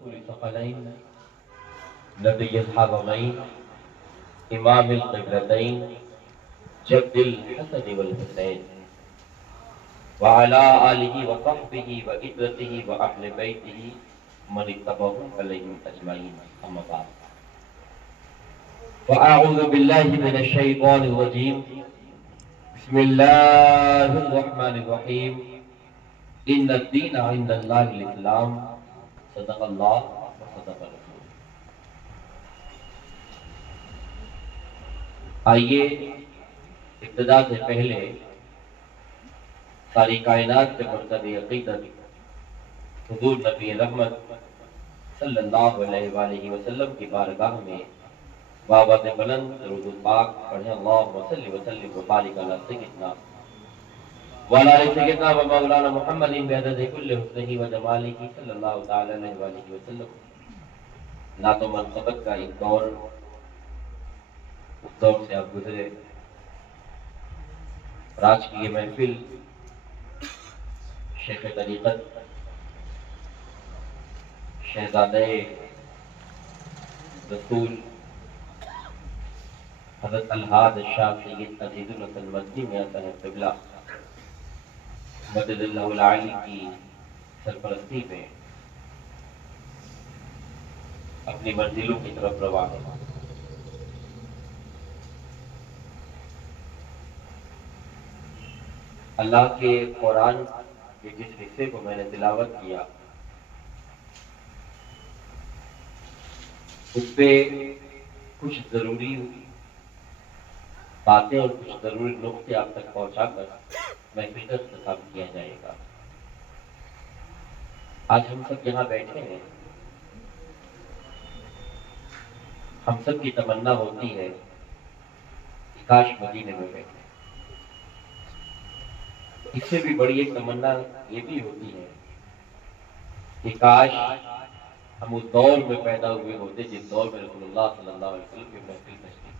الثقلين نبي الحرمين إمام القبلتين جد الحسن والحسين وعلى آله وصحبه وإترته وأهل بيته من اتبعهم عليهم أجمعين أما بعد فأعوذ بالله من الشيطان الرجيم بسم الله الرحمن الرحيم إن الدين عند الله الإسلام صدق اللہ وصدق رسول۔ آئیے ابتدا سے پہلے ساری کائنات کے مرتبہ عقیدت حضور نبی رحمت صلی اللہ علیہ وآلہ وسلم کی بارگاہ میں بابت بلند درود پاک پڑھیں، اللہم صلی وسلم وبارک علی سیدنا وعلى آل سيدنا ومولانا محمد بعدد كل حسنه وجماله صلی اللہ تعالی علیہ وآلہ وسلم۔ نعت و منقبت کا ایک دور، اس دور سے آپ گزرے اور آج کی یہ محفل شیخ طریقت شہزادہ رسول حضرت الحاج شاہ سید عزیز الحسن مدنی میاں صاحب قبلہ مدد اللہ العالی کی سرپرستی میں اپنی منزلوں کی طرف روانہ ہے۔ اللہ کے قرآن کے جس حصے کو میں نے تلاوت کیا اس پہ کچھ ضروری باتیں اور کچھ ضروری نقطے آپ تک پہنچا کر محفل کا اختتام کیا جائے گا۔ آج ہم سب یہاں بیٹھے ہیں، ہم سب کی تمنا ہوتی ہے کہ کاش مدینے میں بیٹھے۔ اس سے بھی بڑی ایک تمنا یہ بھی ہوتی ہے کہ کاش ہم اس دور میں پیدا ہوئے ہوتے جس دور میں رسول اللہ صلی اللہ علیہ وسلم کی محفل تشریف۔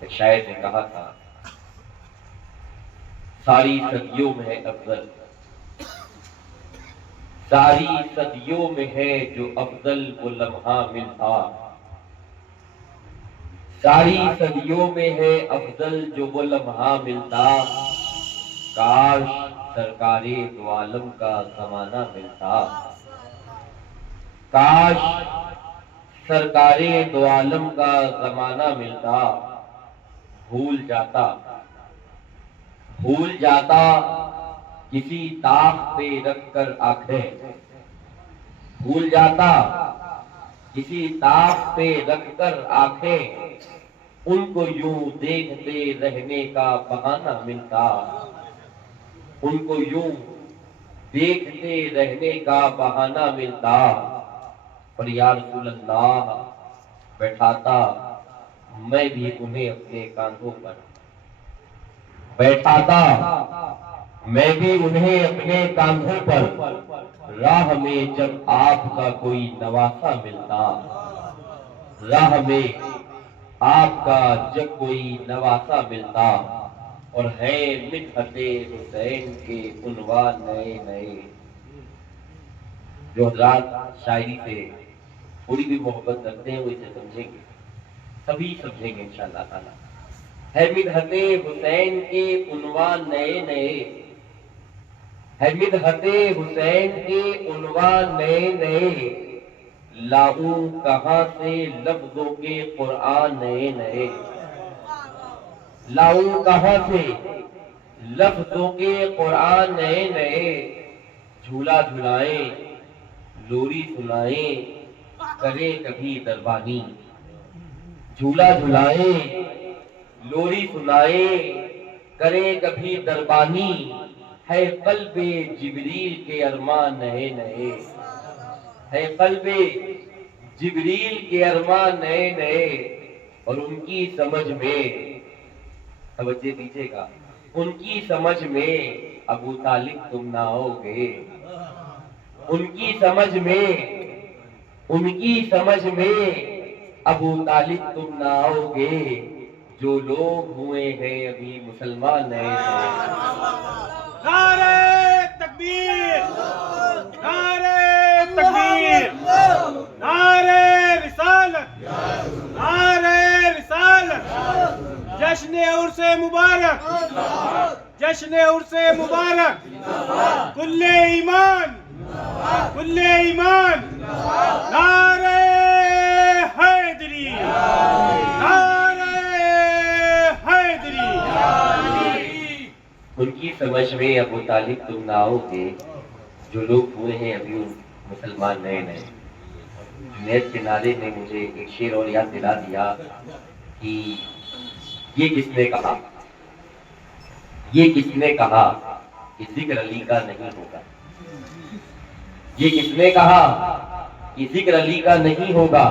ایک شاعر نے کہا تھا، ساری صدیوں میں ہے افضل، ساری صدیوں میں ہے جو افضل وہ لمحہ ملتا، ساری صدیوں میں ہے افضل جو وہ لمحہ ملتا، کاش سرکار دو عالم کا زمانہ ملتا، کاش سرکار دو عالم کا زمانہ ملتا، بھول جاتا کسی طاق پہ رکھ کر آنکھیں، بھول جاتا کسی طاق پہ رکھ کر آنکھیں، ان کو یوں دیکھتے رہنے کا بہانہ ملتا، ان کو یوں دیکھتے رہنے کا بہانہ ملتا، اور یا رسول اللہ بیٹھاتا میں بھی انہیں اپنے کاندھوں پر، بیٹھاتا میں بھی انہیں اپنے کاندھوں پر، راہ میں جب آپ کا کوئی نواسا ملتا، راہ میں آپ کا جب کوئی نواسا ملتا، اور ہے مدحت حسین کے عنوان نئے نئے۔ جو حضرات شاعری سے تھوڑی بھی محبت رکھتے ہیں وہ اسے سمجھیں گے، سبھی سمجھیں گے انشاءاللہ تعالی۔ ہے مدحت حسین کے عنوان نئے نئے، ہے مدحت حسین کے عنوان نئے نئے، لاؤں کہاں سے لفظوں کے قرآن نئے نئے، لاؤں کہاں سے لفظوں کے قرآن نئے نئے، جھولا جھلائیں لوری سنائیں کرے کبھی دربانی، جھولا جھلائیں لوری سنائیں کرے کبھی دربانی، ہے قلب جبریل کے ارمان نئے نئے، ہے قلب جبریل کے ارمان نئے نئے، اور ان کی سمجھ میں توجہ دیجیے گا، ان کی سمجھ میں ابو طالب تم نہ آؤ گے، ان کی سمجھ میں، ان کی سمجھ میں ابو طالب تم نہ آؤ گے، جو لوگ ہوئے ہیں ابھی مسلمان نئے نئے۔ نعرہ تکبیر، نعرہ تکبیر۔ عرس مبارک، جشن عرس مبارک، کل ایمان، کل ایمان، نعرہ حیدری، نعرہ حیدری۔ ان کی سمجھ میں ابو طالب تم نہ آؤ گے، جو لوگ ہوئے ہیں ابھی مسلمان نئے نئے۔ جنید کے نعرے نے مجھے ایک شعر اور یاد دلا دیا کہ یہ کس نے کہا، یہ کس نے کہا کہ ذکر علی کا نہیں ہوگا، یہ کس نے کہا کہ ذکر علی کا نہیں ہوگا،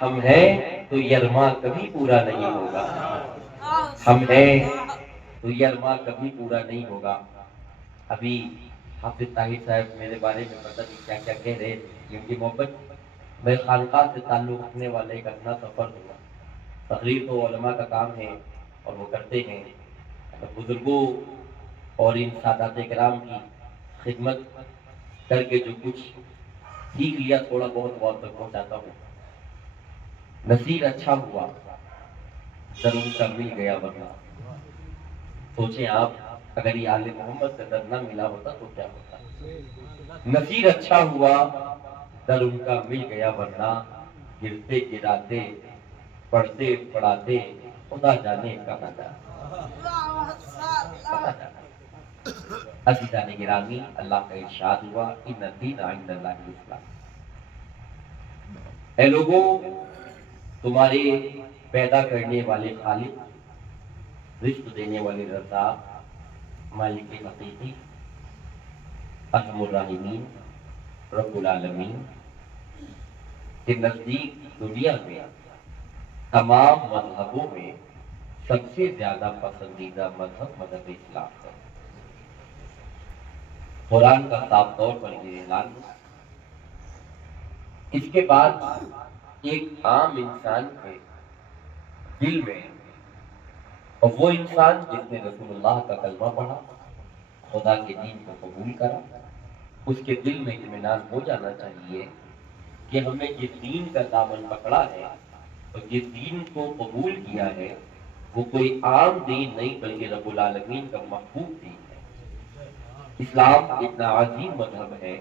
ہم ہیں تو یرما کبھی پورا نہیں ہوگا، ہم ہیں تو یرما کبھی پورا نہیں ہوگا۔ ابھی حافظ طاہر صاحب میرے بارے میں پتہ نہیں کیا کیا کہہ رہے تھے، کیونکہ محبت میں خانقاہ سے تعلق رکھنے والے ایک اپنا سفر ہوا۔ تقریر تو علماء کا کام ہے اور وہ کرتے ہیں، بزرگوں اور ان سادات کرام کی خدمت کر کے جو کچھ سیکھ لیا تھوڑا بہت بہت تک پہنچاتا ہوں۔ نصیر اچھا ہوا در ان کا مل گیا ورنہ، سوچیں آپ اگر یہ آل محمد کا در نہ ملا ہوتا تو کیا ہوتا۔ نصیر اچھا ہوا در ان کا مل گیا ورنہ، گرتے گراتے پڑھتے پڑھاتے خدا جانے کہاں جانا۔ عزیزان گرامی، اللہ کا ارشاد ہوا ان الدین عند اللہ الاسلام۔ اے لوگوں، تمہارے پیدا کرنے والے خالق، رزق دینے والے رزاق، مالک حقیقی، ارحم الراحمین، رب العالمین کے نزدیک دنیا میں تمام مذہبوں میں سب سے زیادہ پسندیدہ مذہب اسلام ہے۔ قرآن کا صاف طور پر یہ اعلان ہے۔ اس کے بعد ایک عام انسان کے دل میں، اور وہ انسان جس نے رسول اللہ کا کلمہ پڑھا، خدا کے دین کو قبول کرا، اس کے دل میں اطمینان ہو جانا چاہیے کہ ہم نے جس دین کا دامن پکڑا ہے اور جس دین کو قبول کیا ہے وہ کوئی عام دین نہیں بلکہ رب العالمین کا محبوب دین ہے۔ اسلام اتنا عظیم مذہب ہے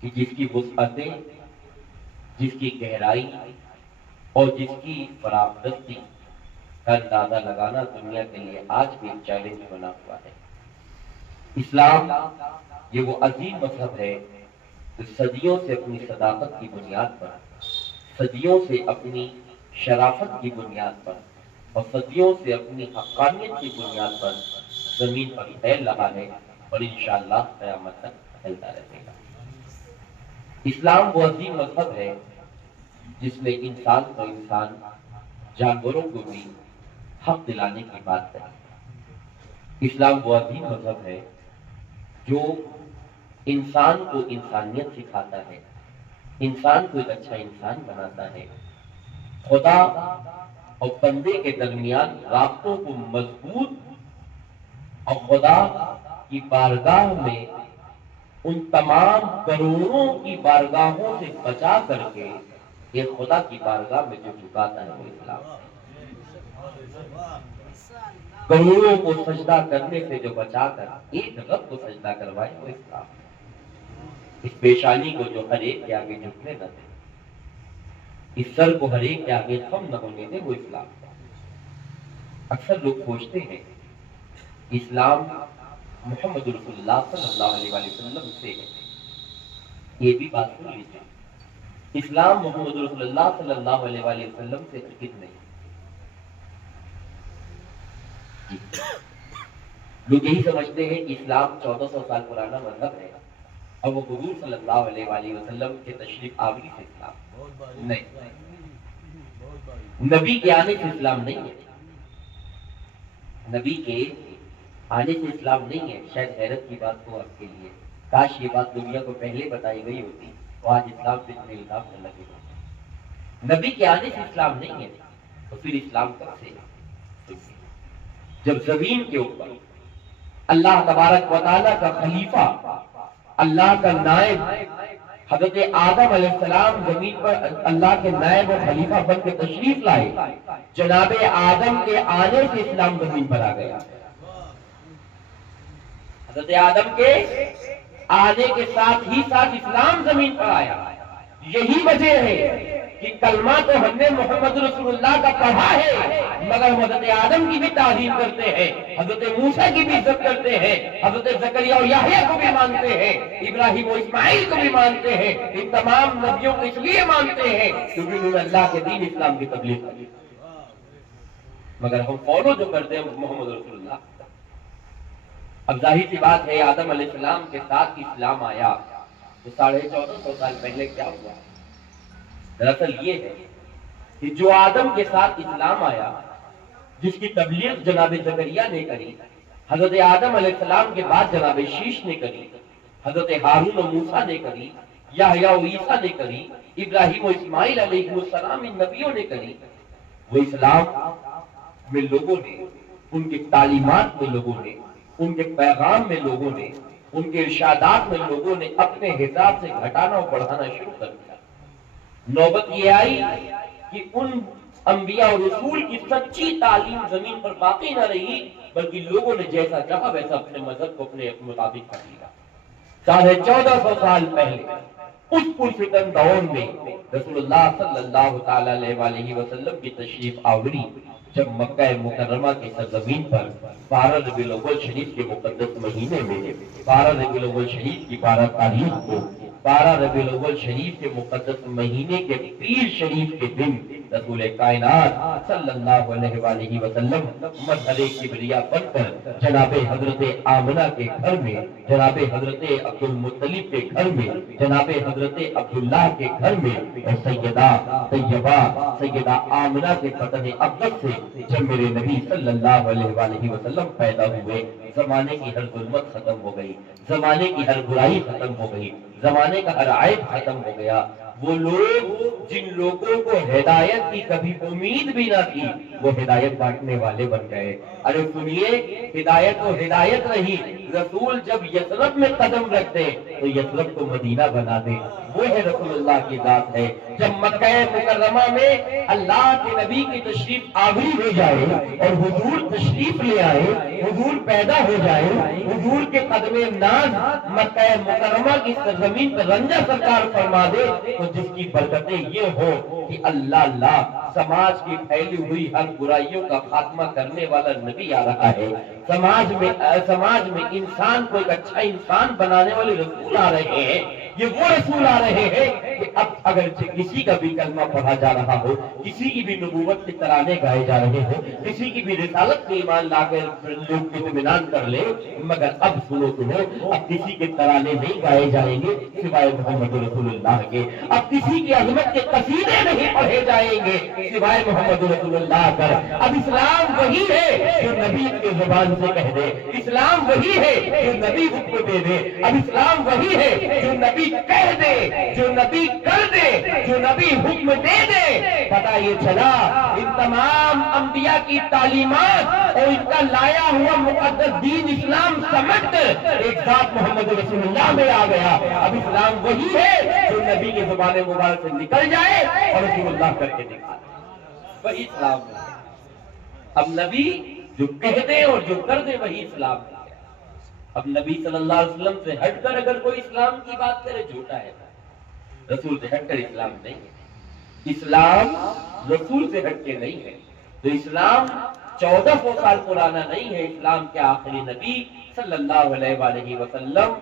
کہ جس کی وسعتیں، جس کی گہرائی اور جس کی فراخ دستی کا اندازہ لگانا دنیا کے لیے آج بھی ایک چیلنج بنا ہوا ہے۔ اسلام یہ وہ عظیم مذہب ہے جو صدیوں سے اپنی صداقت کی بنیاد پر، صدیوں سے اپنی شرافت کی بنیاد پر اور صدیوں سے اپنی حقانیت کی بنیاد پر زمین پر پھیل رہا ہے اور انشاءاللہ قیامت تک پھیلتا رہے گا۔ اسلام وہ عظیم مذہب ہے جس میں انسان کو انسان، جانوروں کو بھی حق دلانے کی بات کہی۔ اسلام وہ عظیم مذہب ہے جو انسان کو انسانیت سکھاتا ہے، انسان کو ایک اچھا انسان بناتا ہے، خدا اور بندے کے درمیان رابطوں کو مضبوط اور خدا کی بارگاہ میں ان تمام کروڑوں کی بارگاہوں سے بچا کر کے یہ خدا کی بارگاہ میں جو جھکاتا ہے وہ اسلام ہے۔ کروڑوں کو سجدہ کرنے سے جو بچا کر ایک رب کو سجدہ کروائے وہ اسلام ہے۔ اس پیشانی کو جو ہر ایک کے آگے جھکنے نہ دے، اس سر کو ہر ایک کے آگے خم نہ ہونے دے وہ اسلام ہے۔ اکثر لوگ پوچھتے ہیں اسلام محمد رسول اللہ صلی اللہ علیہ وآلہ وسلم سے ہے، یہ بھی بات سن لیجیے، اسلام محمد رسول اللہ صلی اللہ علیہ وآلہ وسلم سے ہرگز نہیں۔ لوگ یہی سمجھتے ہیں کہ اسلام 1400 سال پرانا مذہب ہے اور وہ حضور صلی اللہ علیہ وآلہ وسلم کے تشریف آوری سے اسلام نہیں، نبی کے آنے سے اسلام نہیں ہے، نبی کے آنے سے اسلام نہیں ہے۔ شاید حیرت کی بات ہو آپ کے لیے، کاش یہ بات دنیا کو پہلے بتائی گئی ہوتی تو آج اسلام سے اتنے الزام نہ لگے ہوتے۔ نبی کے آنے سے اسلام نہیں ہے تو پھر اسلام کب سے؟ جب زمین کے اوپر اللہ تبارک و تعالیٰ کا خلیفہ، اللہ کا نائب حضرت آدم علیہ السلام زمین پر اللہ کے نائب و خلیفہ بن کے تشریف لائے، جناب آدم کے آنے سے اسلام زمین پر آ گیا۔ حضرت آدم کے آنے کے ساتھ ہی ساتھ اسلام زمین پر آیا۔ یہی وجہ ہے کہ کلمہ تو ہم نے محمد رسول اللہ کا پڑھا ہے، مگر حضرت آدم کی بھی تعظیم کرتے ہیں، حضرت موسیٰ کی بھی عزت کرتے ہیں، حضرت زکریا اور یحییٰ کو بھی مانتے ہیں، ابراہیم و اسماعیل کو بھی مانتے ہیں۔ ان تمام نبیوں کو اس لیے مانتے ہیں کیونکہ انہوں نے اللہ کے دین اسلام کی تبلیغ کی، مگر ہم فالو جو کرتے ہیں محمد رسول اللہ۔ اب ظاہر سی بات ہے آدم علیہ السلام کے ساتھ اسلام آیا تو 1450 سال پہلے کیا ہوا؟ دراصل یہ ہے کہ جو آدم کے ساتھ اسلام آیا، جس کی تبلیغ جناب زکریا نے کری، حضرت آدم علیہ السلام کے بعد جناب شیش نے کری، حضرت ہارون و موسیٰ نے کری، یحییٰ و عیسیٰ نے کری، ابراہیم و اسماعیل علیہ السلام ان نبیوں نے کری، وہ اسلام میں لوگوں نے، ان کے تعلیمات میں لوگوں نے، ان کے پیغام میں لوگوں نے، ان کے ارشادات میں لوگوں نے اپنے حساب سے گھٹانا اور بڑھانا شروع کر دیا۔ نوبت یہ آئی کہ ان انبیاء اور رسول کی سچی تعلیم زمین پر باقی نہ رہی، بلکہ لوگوں نے جیسا چاہا ویسا اپنے مذہب کو اپنے مطابق کر لیا۔ 1450 سال پہلے اس پرفتن دور میں رسول اللہ صلی اللہ تعالی علیہ وسلم کی تشریف آوری جب مکہ مکرمہ کی سرزمین پر 12 ربیع الاول شریف کے مقدس مہینے میں 12 ربیع الاول شریف کی 12 تاریخ کو 12 ربیع الاول شریف کے مقدس مہینے کے پیر شریف کے دن رسول کائنات صلی اللہ علیہ وآلہ وسلم مظہر کبریا بن کر جناب حضرت آمنہ کے گھر میں، جناب حضرت عبد المطلب کے گھر میں، جناب حضرت عبداللہ کے گھر میں، اور سیدہ طیبہ سیدہ آمنہ کے بطن اقدس سے جب میرے نبی صلی اللہ علیہ وآلہ وسلم پیدا ہوئے، زمانے کی ہر ظلمت ختم ہو گئی، زمانے کی ہر برائی ختم ہو گئی، زمانے کا ہر عیب ختم ہو گیا۔ وہ لوگ جن لوگوں کو ہدایت کی کبھی امید بھی نہ تھی، وہ ہدایت بانٹنے والے بن گئے۔ ارے سنیے، ہدایت تو ہدایت رہی، رسول جب یثرب میں قدم رکھتے تو یثرب کو مدینہ بنا دے، وہ ہے رسول اللہ کی ذات ہے۔ جب مکہ مکرمہ میں اللہ کے نبی کی تشریف آوری ہو جائے اور حضور تشریف لے آئے، حضور پیدا ہو جائے، حضور کے قدم ناز مکہ مکرمہ کی سرزمین پر رنجہ سرکار فرما دے، تو جس کی برکتیں یہ ہو کہ اللہ سماج کی پھیلی ہوئی ہر برائیوں کا خاتمہ کرنے والا نبی آ رہا ہے، سماج میں انسان کو ایک اچھا انسان بنانے والے رسول آ رہے ہیں۔ یہ وہ رسول آ رہے ہیں کہ اب اگر کسی کا بھی کلمہ پڑھا جا رہا ہو، کسی کی بھی نبوت کے ترانے گائے جا رہے ہو، کسی کی بھی رسالت پہ ایمان لا کر لوگ اطمینان کر لے، مگر اب سنو اب کسی کے ترانے نہیں گائے جائیں گے سوائے محمد رسول اللہ کے، اب کسی کی عظمت کے قصیدے نہیں پڑھے جائیں گے سوائے محمد رسول اللہ کر۔ اب اسلام وہی ہے جو نبی کے زبان سے کہہ دے، اسلام وہی ہے جو نبی حکم دے دے، اب اسلام وہی ہے جو نبی کہہ دے، جو نبی کر دے، جو نبی حکم دے دے۔ پتہ یہ چلا ان تمام انبیاء کی تعلیمات اور ان کا لایا ہوا مقدس دین اسلام سمجھ کر ایک ذات محمد رسول اللہ میں آ گیا۔ اب اسلام وہی ہے جو نبی کے زبان مبارک سے نکل جائے اور رسول اللہ کر کے دکھا دے، وہی اسلام ہے۔ اب نبی جو کہہ دے اور جو کر دے وہی اسلام ہے۔ اب نبی صلی اللہ علیہ وسلم سے ہٹ کر اگر کوئی اسلام کی بات کرے جھوٹا ہے، رسول سے ہٹ کر اسلام نہیں ہے، اسلام رسول سے ہٹ کے نہیں ہے۔ تو اسلام 1400 سال پرانا نہیں ہے، اسلام کے آخری نبی صلی اللہ علیہ وآلہ وسلم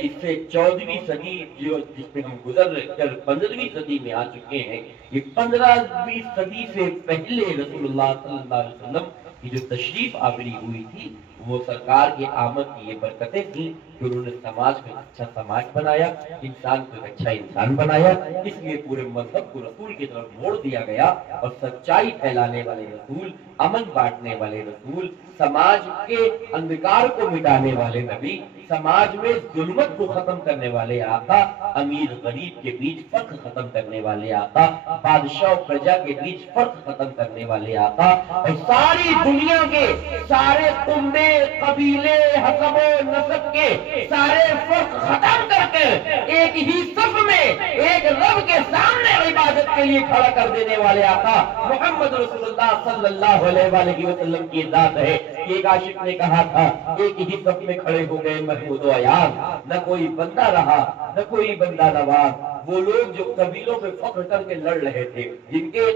اس سے 14ویں صدی جو جس پہ ہم گزر کر 15ویں صدی میں آ چکے ہیں، یہ 15ویں صدی سے پہلے رسول اللہ صلی اللہ علیہ وسلم کی جو تشریف آوری ہوئی تھی، وہ سرکار کی آمد کی یہ برکتیں تھیں کہ انہوں نے سماج کو اچھا سماج بنایا، انسان کو ایک اچھا انسان بنایا۔ اس لیے پورے مذہب کو رسول کی طرف موڑ دیا گیا اور سچائی پھیلانے والے رسول، امن بانٹنے والے رسول، سماج کے اندھکار کو مٹانے والے نبی، سماج میں ظلمت کو ختم کرنے والے آقا، امیر غریب کے بیچ فرق ختم کرنے والے آقا، بادشاہ و پرجا کے بیچ فرق ختم کرنے والے آقا، اور ساری دنیا کے سارے تمبے قبیلے حسب و نسب کے سارے فرق ختم کر کے ایک ہی صف میں ایک رب کے سامنے عبادت کے لیے کھڑا کر دینے والے آقا محمد رسول اللہ صلی اللہ علیہ وآلہ وسلم کی ذات ہے۔ ایک عاشق نے کہا تھا ایک ہی صف میں کھڑے ہو گئے محمود و ایاز، نہ کوئی بندہ رہا نہ کوئی بندہ نواز۔ وہ لوگ جو قبیلوں پہ فخر کر کے لڑ رہے تھے، جن کے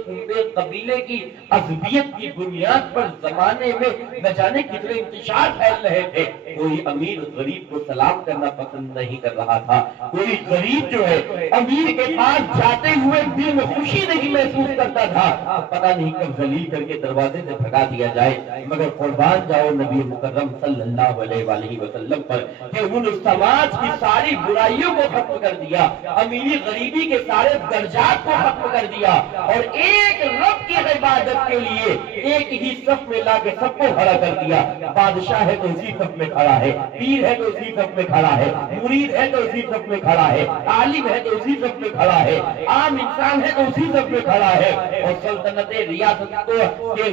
قبیلے کی عصبیت کی بنیاد پر زمانے میں نہ جانے کتنے انتشار پھیل رہے تھے، کوئی امیر غریب کو سلام کرنا پسند نہیں کر رہا تھا، کوئی غریب جو ہے امیر کے پاس جاتے ہوئے دل میں خوشی نہیں محسوس کرتا تھا، پتہ نہیں کب ذلیل کر کے دروازے سے بھگا دیا جائے۔ مگر قربان جاؤ نبی مکرم صلی اللہ علیہ وآلہ وسلم پر کہ انہوں نے سماج کی ساری برائیوں کو ختم کر دیا، امیر غریبی کے سارے درجات کو ختم کر دیا، اور ایک رب کی عبادت کے لیے ایک ہی صف میں لا کے سب کو کھڑا کر دیا۔ بادشاہ ہے تو اسی صف میں کھڑا ہے، پیر ہے تو اسی صف میں کھڑا ہے، مرید ہے تو اسی صف میں کھڑا ہے، عالم ہے تو اسی صف میں کھڑا ہے، عام انسان ہے تو اسی صف میں کھڑا ہے، اور سلطنتیں ریاستوں کے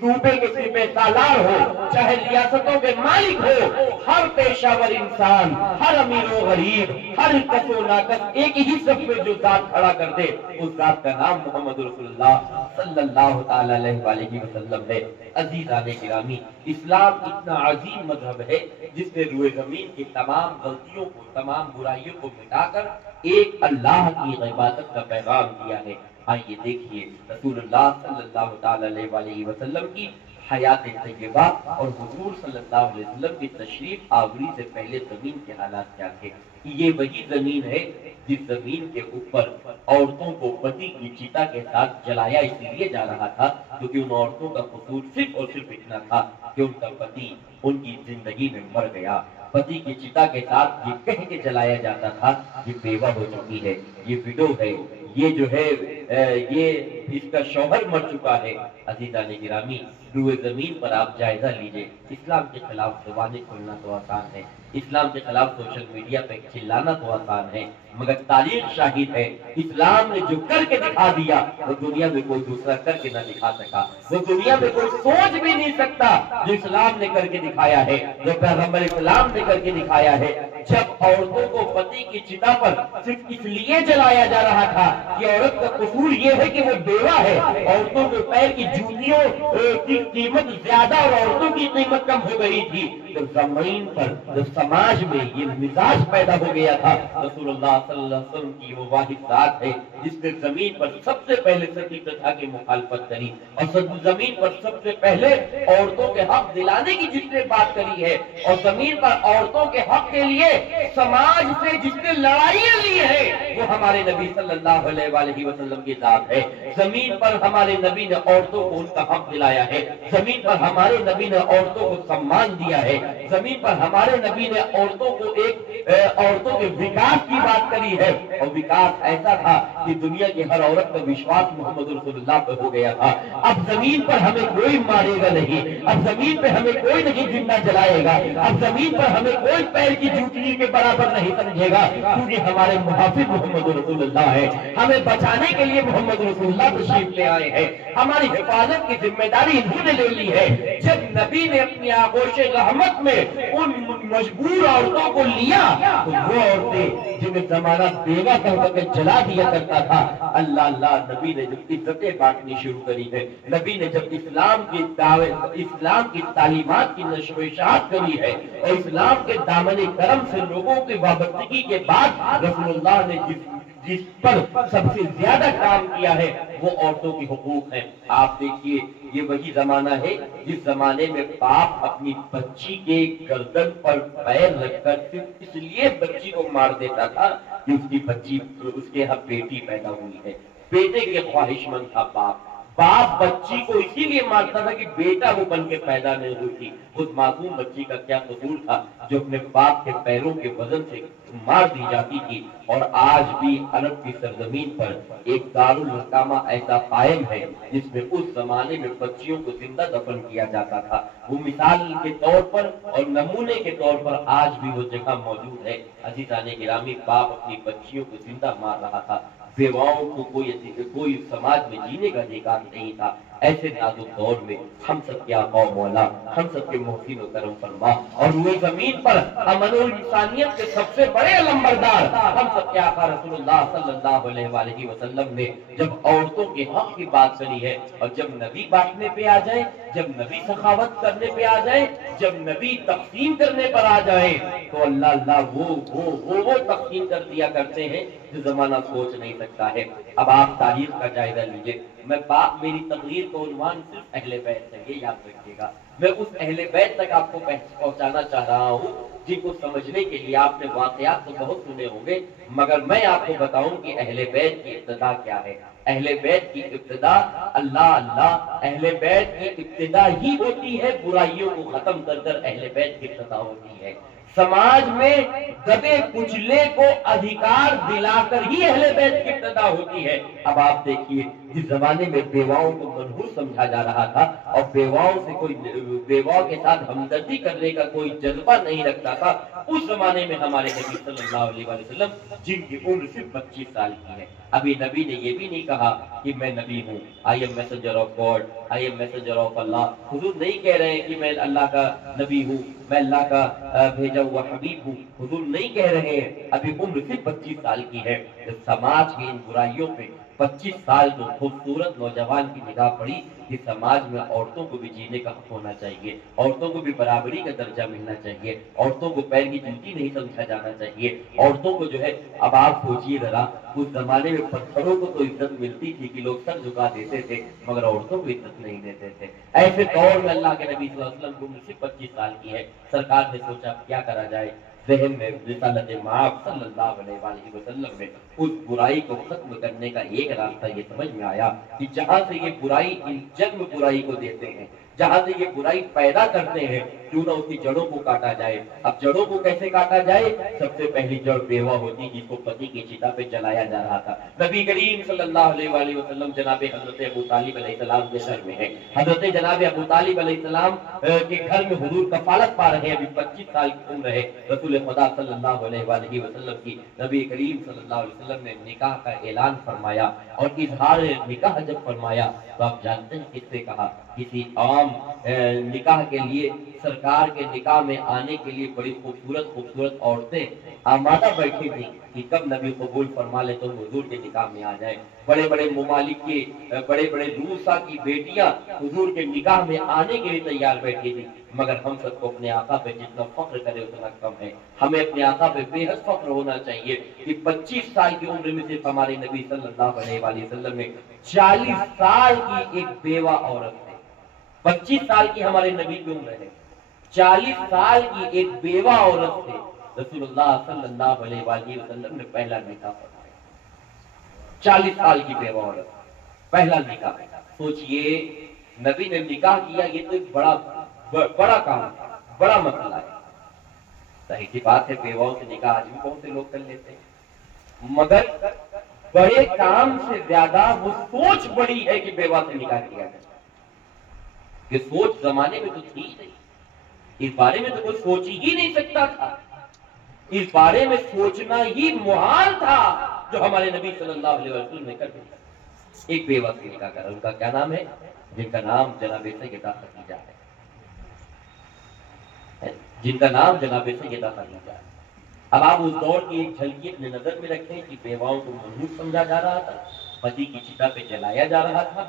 صوبے کے صوبے سالار ہو چاہے ریاستوں کے مالک ہو، ہر پیشہ ور انسان، ہر امیر و غریب، ہر کس و ناکس ایک ہی صف میں جو ذات کھڑا کر دے، اس ذات کا نام محمد رسول اللہ صلی اللہ تعالی علیہ وآلہ وسلم ہے۔ عزیزان گرامی، اسلام اتنا عظیم مذہب ہے جس نے روئے زمین کی تمام غلطیوں کو، تمام برائیوں کو مٹا کر ایک اللہ کی عبادت کا پیغام دیا ہے۔ آئیے دیکھیے رسول اللہ صلی اللہ تعالی علیہ وآلہ وسلم کی حیات طیبہ اور حضور صلی اللہ علیہ وسلم کی تشریف آوری سے پہلے زمین کے حالات کیا تھے۔ یہ وہی زمین ہے جس زمین کے اوپر عورتوں کو پتی کی چتا کے ساتھ جلایا اس لیے جا رہا تھا کیونکہ ان عورتوں کا قصور صرف اور صرف اتنا تھا کہ ان کا پتی ان کی زندگی میں مر گیا۔ پتی کی چتا کے ساتھ یہ کہہ کے جلایا جاتا تھا یہ بیوہ ہو چکی ہے، یہ وڈو ہے، یہ جو ہے یہ اس کا شوہر مر چکا ہے۔ عزیزان گرامی، روئے زمین پر آپ جائزہ لیجئے، اسلام کے خلاف زبانیں کھولنا تو آسان ہے، اسلام کے خلاف سوشل میڈیا پہ چلانا تو آسان ہے، مگر تاریخ شاہد ہے اسلام نے جو کر کے دکھا دیا وہ دنیا میں کوئی دوسرا کر کے نہ دکھا سکا، وہ دنیا میں کوئی سوچ بھی نہیں سکتا جو اسلام نے کر کے دکھایا ہے، جو پیغمبر اسلام نے کر کے دکھایا ہے۔ جب عورتوں کو پتی کی چتا پر صرف اس لیے جلایا جا رہا تھا کہ عورت کا قصور یہ ہے کہ وہ بیوہ ہے، عورتوں کے پیر کی جوتیوں کی قیمت زیادہ اور عورتوں کی قیمت کم ہو گئی تھی، جب زمین پر جب سماج میں یہ مزاج پیدا ہو گیا تھا، رسول اللہ صلی اللہ علیہ وسلم کی وہ واحد ذات ہے جس نے زمین پر سب سے پہلے ستی پرتھا کی مخالفت کری، اور زمین پر سب سے پہلے عورتوں کے حق دلانے کی جس نے بات کری ہے، اور زمین پر عورتوں کے حق کے لیے سماج سے جس نے لڑائیاں لی ہے وہ ہمارے نبی صلی اللہ علیہ وآلہ وسلم کی ذات ہے۔ زمین پر ہمارے نبی نے عورتوں کو ان کا حق دلایا ہے، زمین پر ہمارے نبی نے عورتوں کو سمان دیا ہے، زمین پر ہمارے نبی نے عورتوں کو عورتوں کے وکاس کی بات کری ہے، اور وکاس ایسا تھا کہ دنیا کی ہر عورت کا وشواس محمد رسول اللہ پہ ہو گیا تھا۔ اب زمین پر ہمیں کوئی مارے گا نہیں، اب زمین پہ ہمیں کوئی نہیں زندہ جلائے گا، اب زمین پر ہمیں کوئی پیر کی جوتی کے برابر نہیں سمجھے گا، کیونکہ ہمارے محافظ محمد رسول اللہ ہے، ہمیں بچانے کے لیے محمد رسول اللہ تشریف لے آئے ہیں، ہماری حفاظت کی ذمہ داری انہوں نے لے لی ہے۔ جب نبی نے اپنی آغوش رحمت میں ان مجبور عورتوں کو لیا تو وہ عورتیں جنہیں زمانہ بیوہ کر کے جلا دیا کرتا تھا، اللہ اللہ نبی نے جب عزتیں بانٹنی شروع کری ہے، نبی نے جب اسلام کی تعلیمات کی نشر و اشاعت کری ہے، اور اسلام کے دامن کرم سے لوگوں کی وابستگی کے بعد رسول اللہ نے جس پر سب سے زیادہ کام کیا ہے وہ عورتوں کے حقوق ہیں۔ آپ دیکھیے یہ وہی زمانہ ہے جس زمانے میں باپ اپنی بچی کے گردن پر پیر رکھ کر صرف اس لیے بچی کو مار دیتا تھا کہ اس کی بچی اس کے یہاں بیٹی پیدا ہوئی ہے، بیٹے کے خواہش مند تھا باپ بچی کو اسی لیے مارتا تھا کہ بیٹا وہ بن کے پیدا نہیں ہوئی تھی۔ اس معصوم بچی کا کیا قصور تھا جو اپنے باپ کے پیروں کے وزن سے مار دی جاتی تھی۔ اور آج بھی عرب کی سرزمین پر ایک دارالحکامہ ایسا قائم ہے جس میں اس زمانے میں بچیوں کو زندہ دفن کیا جاتا تھا، وہ مثال کے طور پر اور نمونے کے طور پر آج بھی وہ جگہ موجود ہے۔ عزیزان گرامی، باپ اپنی بچیوں کو زندہ مار رہا تھا، بیواؤں کو کوئی سماج میں جینے کا ادھیکار نہیں تھا۔ ایسے نازک دور میں ہم سب کے آقا و مولا، ہم سب کے محسن و کرم فرما اور روئے زمین پر امن و انسانیت کے سب سے بڑے علمبردار ہم سب کے آقا رسول اللہ صلی اللہ علیہ وآلہ وسلم نے جب عورتوں کے حق کی بات کری ہے اور جب نبی بانٹنے پہ آ جائے، جب نبی سخاوت کرنے پہ آ جائے، جب نبی تقسیم کرنے پر آ جائے تو اللہ وہ تقسیم کر دیا کرتے ہیں جو زمانہ سوچ نہیں سکتا ہے۔ اب آپ تاریخ کا جائزہ لیجئے، میری تقریر کو عنوان صرف اہل بیت ہے، یہ یاد رکھیے گا۔ میں اس اہل بیت تک آپ کو پہنچانا چاہ رہا ہوں جن کو سمجھنے کے لیے آپ نے واقعات تو بہت سنے ہوں گے، مگر میں آپ کو بتاؤں کہ اہل بیت کی ابتدا کیا ہے۔ اہل بیت کی ابتدا اللہ، اہل بیت کی ابتدا ہی ہوتی ہے برائیوں کو ختم کر کر اہل بیت کی ابتدا ہوتی ہے۔ سماج میں دبے کچلے کو ادھیکار دلا کر ہی اہل بیت کی ابتدا ہوتی ہے۔ اب آپ دیکھیے، جس زمانے میں بیواؤں کو منحوس سمجھا جا رہا تھا اور بیواؤں کے ساتھ ہمدردی کرنے کا کوئی جذبہ نہیں رکھتا تھا، اس زمانے میں ہمارے نبی صلی اللہ علیہ وسلم جن کی عمر صرف 25 سال کی ہے، ابھی نبی نے یہ بھی نہیں کہا کہ میں نبی ہوں، I am messenger of God, I am messenger of Allah. حضور نہیں کہہ رہے ہیں کہ میں اللہ کا نبی ہوں، میں اللہ کا بھیجا ہوا حبیب ہوں، حضور نہیں کہہ رہے ہیں، ابھی عمر صرف 25 سال کی ہے۔ سماج کی ان برائیوں پہ 25 سال کو خوبصورت نوجوان کی نگاہ پڑی کہ سماج میں عورتوں کو بھی جینے کا حق ہونا چاہیے، عورتوں کو بھی برابری کا درجہ ملنا چاہیے، عورتوں کو پیر کی جوتی نہیں سمجھا جانا چاہیے، عورتوں کو جو ہے، اب آپ سوچیے ذرا، اس زمانے میں پتھروں کو تو عزت ملتی تھی کہ لوگ سر جھکا دیتے تھے، مگر عورتوں کو عزت نہیں دیتے تھے۔ ایسے دور میں اللہ کے نبی صلی اللہ علیہ وسلم کی عمر صرف 25 سال کی ہے۔ سرکار نے سوچا کیا کرا جائے، ذہن میں رسالت مآب صلی اللہ علیہ وآلہ وسلم میں اس برائی کو ختم کرنے کا ایک راستہ یہ سمجھ میں آیا کہ جہاں سے یہ برائی جنم برائی کو دیتے ہیں، جہاں سے یہ برائی پیدا کرتے ہیں، کیوں نہ اس کی جڑوں کو کاٹا جائے۔ اب جڑوں کو کیسے کاٹا جائے؟ سب سے پہلی جڑ بیوہ ہوتی جس کو پتی کی چتا پہ جلایا جا رہا تھا۔ نبی کریم صلی اللہ علیہ وآلہ وسلم جناب حضرت ابو طالب علیہ السلام کے گھر میں ہے، حضرت جناب ابو طالب علیہ السلام کے گھر میں حضور کفالت پا رہے ہیں، ابھی 25 سال کی عمر ہے، رسول خدا صلی اللہ علیہ وآلہ وسلم کی۔ نبی کریم صلی اللہ علیہ وسلم نے نکاح کا اعلان فرمایا اور اظہار نکاح جب فرمایا تو آپ جانتے ہیں کس سے کہا؟ کسی عام نکاح کے لیے، سرکار کے نکاح میں آنے کے لیے بڑی خوبصورت عورتیں آمادہ بیٹھی تھیں کہ کب نبی قبول فرما لے تو حضور کے نکاح میں آ جائے۔ بڑے بڑے ممالک کے بڑے روسا کی بیٹیاں حضور کے نکاح میں آنے کے لیے تیار بیٹھی تھی، مگر ہم سب کو اپنے آقا پہ جتنا فخر کرے اتنا کم ہے۔ ہمیں اپنے آقا پہ بے حد فخر ہونا چاہیے کہ 25 سال کی عمر میں صرف ہمارے نبی صلی اللہ علیہ وآلہ وسلم میں 40 سال کی ایک بیوہ عورت ہے۔ 25 سال کی ہمارے نبی کی عمر ہے، 40 سال کی ایک بیوہ عورت سے رسول اللہ صلی اللہ علیہ وآلہ وسلم نے پہلا نکاح فرمایا۔ 40 سال کی بیوہ عورت، پہلا نکاح۔ سوچئے نبی نے نکاح کیا، یہ تو ایک بڑا کام ہے، بڑا مسئلہ ہے۔ صحیح سی بات ہے، بیواؤں سے نکاح آج بھی بہت سے لوگ کر لیتے ہیں، مگر بڑے کام سے زیادہ وہ سوچ بڑی ہے کہ بیوہ سے نکاح کیا جائے۔ یہ سوچ زمانے میں تو تھی نہیں، اس بارے میں تو کوئی سوچ ہی نہیں سکتا تھا، اس بارے میں سوچنا ہی محال تھا جو ہمارے نبی صلی اللہ علیہ وسلم نے کر دیا۔ ایک بیوہ سے نکاح کرا، ان کا کیا نام ہے؟ جن کا نام جناب سیدہ خدیجہ ہے، جن کا نام جناب سیدہ خدیجہ ہے۔ اب آپ اس دور کی ایک جھلکی اپنے نظر میں رکھیں کہ بیواؤں کو منحوس سمجھا جا رہا تھا، پتی کی چتا پہ جلایا جا رہا تھا،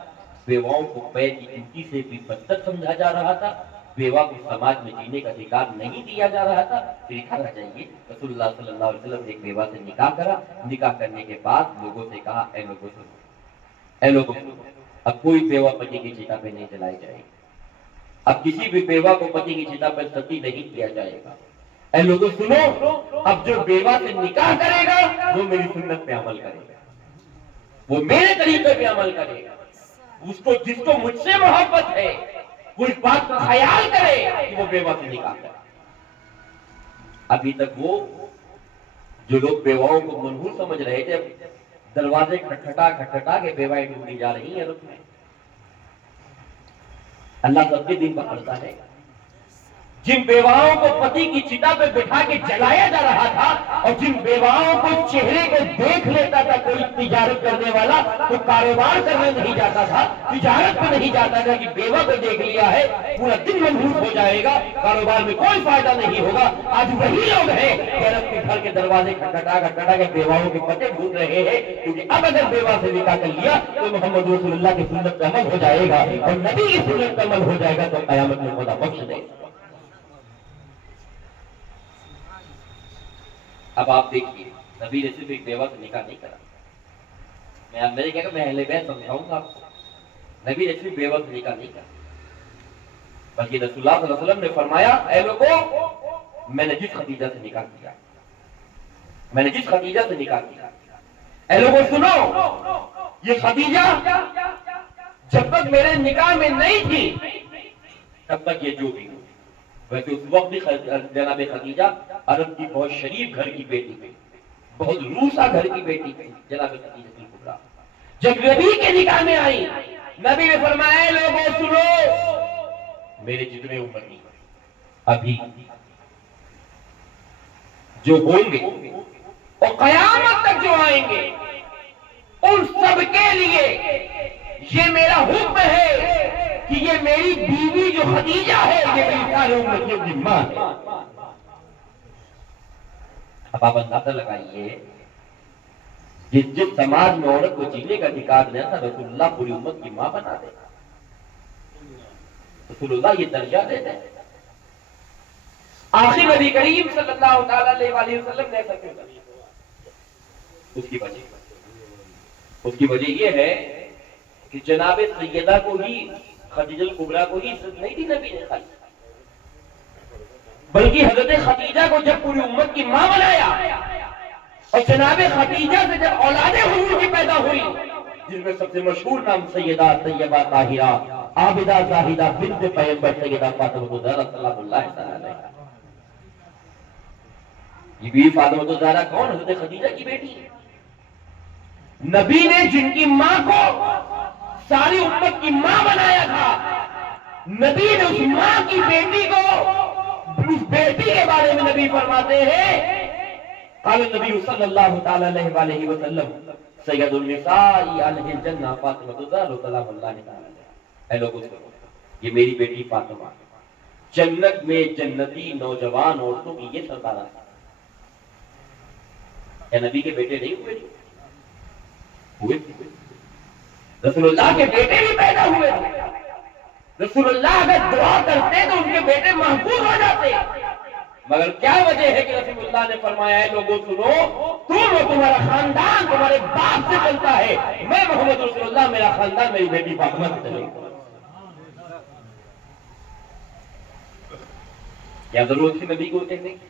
بیواؤں کو پیر کی چوٹی سے بھی بدتر سمجھا جا رہا تھا، بیوہ کو سماج میں جینے کا ادھیکار نہیں دیا جا رہا تھا۔ دیکھا نہ چاہیے، رسول اللہ صلی اللہ علیہ وسلم نے ایک بیوہ سے نکاح کرا، نکاح کرنے کے بعد لوگوں سے کہا، اے لوگوں سنو، اب کوئی بیوہ پتی کی چتا پہ نہیں جلائی جائے گی، اب کسی بھی بیوہ کو پتی کی چتا پہ ستی نہیں کیا جائے گا۔ اے لوگوں سنو، اب جو بیوہ سے نکاح کرے گا وہ میری سنت پہ عمل کرے گا، وہ میرے طریقے پہ عمل کرے گا، جس کو مجھ سے محبت ہے وہ اس بات کا خیال کرے کہ وہ بیوہ سے نکاح کرے۔ ابھی تک وہ جو لوگ بیواؤں کو منحوس سمجھ رہے تھے، دروازے کھٹکھٹا کے بیوائیں ڈھونڈی جا رہی ہیں۔ رکھ میں اللہ سب کے دن پکڑتا ہے۔ جن بیواؤں کو پتی کی چتا پہ بٹھا کے جلایا جا رہا تھا اور جن بیواؤں کو چہرے کو دیکھ لیتا تھا کوئی تجارت کرنے والا تو کاروبار کرنے نہیں جاتا تھا، تجارت پہ نہیں جاتا تھا کہ بیوہ کو دیکھ لیا ہے پورا دن منحوس ہو جائے گا، کاروبار میں کوئی فائدہ نہیں ہوگا۔ آج وہی لوگ ہیں کہ اپنے گھر کے دروازے کھٹکھٹا کے بیواؤں کے پتے ڈھونڈ رہے ہیں، کیونکہ اب اگر بیوہ سے نکاح کر لیا تو محمد رسول اللہ کی سنت کا عمل ہو جائے گا، اور نبی کی سنت کا عمل ہو جائے گا تو قیامت میں خدا بخش دے گا۔ اب آپ دیکھیے نبی نے صرف ایک بیوہ سے نکاح نہیں کرا، میں نے کہا میں اہل بیت سمجھاؤں گا آپ کو، نبی نے صرف بیوہ سے نکاح نہیں کرا، بلکہ رسول اللہ صلی اللہ علیہ وسلم نے فرمایا اے لوگوں میں نے جس خدیجہ سے نکاح کیا، میں نے جس خدیجہ سے نکاح کیا، اے لوگوں سنو، یہ خدیجہ جب تک میرے نکاح میں نہیں تھی تب تک یہ جو بھی، ویسے اس وقت بھی جناب خدیجہ عرب کی بہت شریف گھر کی بیٹی تھی، بہت روسا گھر کی بیٹی تھی جناب خدیجہ الکبریٰ۔ جب نبی کے نکاح میں آئی نبی نے فرمایا اے لوگوں سنو، میرے جتنے عمر نہیں ابھی جو ہوں گے اور قیامت تک جو آئیں گے ان سب کے لیے یہ میرا حکم ہے کہ یہ میری بیوی جو خدیجہ ہے یہ میری سارے امتیوں کی ماں ہے۔ اب آپ اندازہ لگائیے جس سماج میں عورت کو جینے کا ادھیکار نہیں تھا رسول اللہ پوری امت کی ماں بنا دے، رسول اللہ یہ درجہ دے دیں۔ آخر نبی کریم صلی اللہ تعالی علیہ وسلم نے ایسا کیوں کیا؟ اس کی وجہ یہ ہے کہ جناب سیدہ کو ہی خدیجہ الکبریٰ کو ہی عزت نہیں دی نبی نے خالی، بلکہ حضرت خدیجہ کو جب پوری امت کی ماں بنایا اور جناب خدیجہ سے جب اولاد حضور کی پیدا ہوئی جن میں سب سے مشہور نام سیدہ طیبہ طاہرہ عابدہ زاہدہ بنت پیغمبر سیدہ فاطمہ الزہرا سلام اللہ تعالی علیہا، یہ بھی فاطمہ الزہرا کون؟ حضرت خدیجہ کی بیٹی ہے۔ نبی نے جن کی ماں کو ساری امت کی ماں بنایا تھا، نبی نے اس ماں کی بیٹی کو، اس بیٹی کے بارے میں نبی فرماتے ہیں قال النبی صلی اللہ تعالی علیہ وسلم سید النساء علیہ الجنہ فاطمہ الزہرا سلام اللہ تعالی علیہا۔ اے لوگوں سنو، یہ میری بیٹی فاطمہ جنت میں جنتی نوجوان عورتوں کی یہ سردار ہے۔ کیا نبی کے بیٹے نہیں ہوئے؟ رسول اللہ کے بیٹے بھی پیدا ہوئے تھے، رسول اللہ اگر دعا کرتے تو ان کے بیٹے محفوظ ہو جاتے، مگر کیا وجہ ہے کہ رسول اللہ نے فرمایا ہے لوگوں سنو، تم اور تمہارا خاندان تمہارے باپ سے چلتا ہے، میں محمد رسول اللہ میرا خاندان میری بیٹی فاطمہ سے چلے گا۔ کیا ضرورت تھی نبی کو کہنے کی؟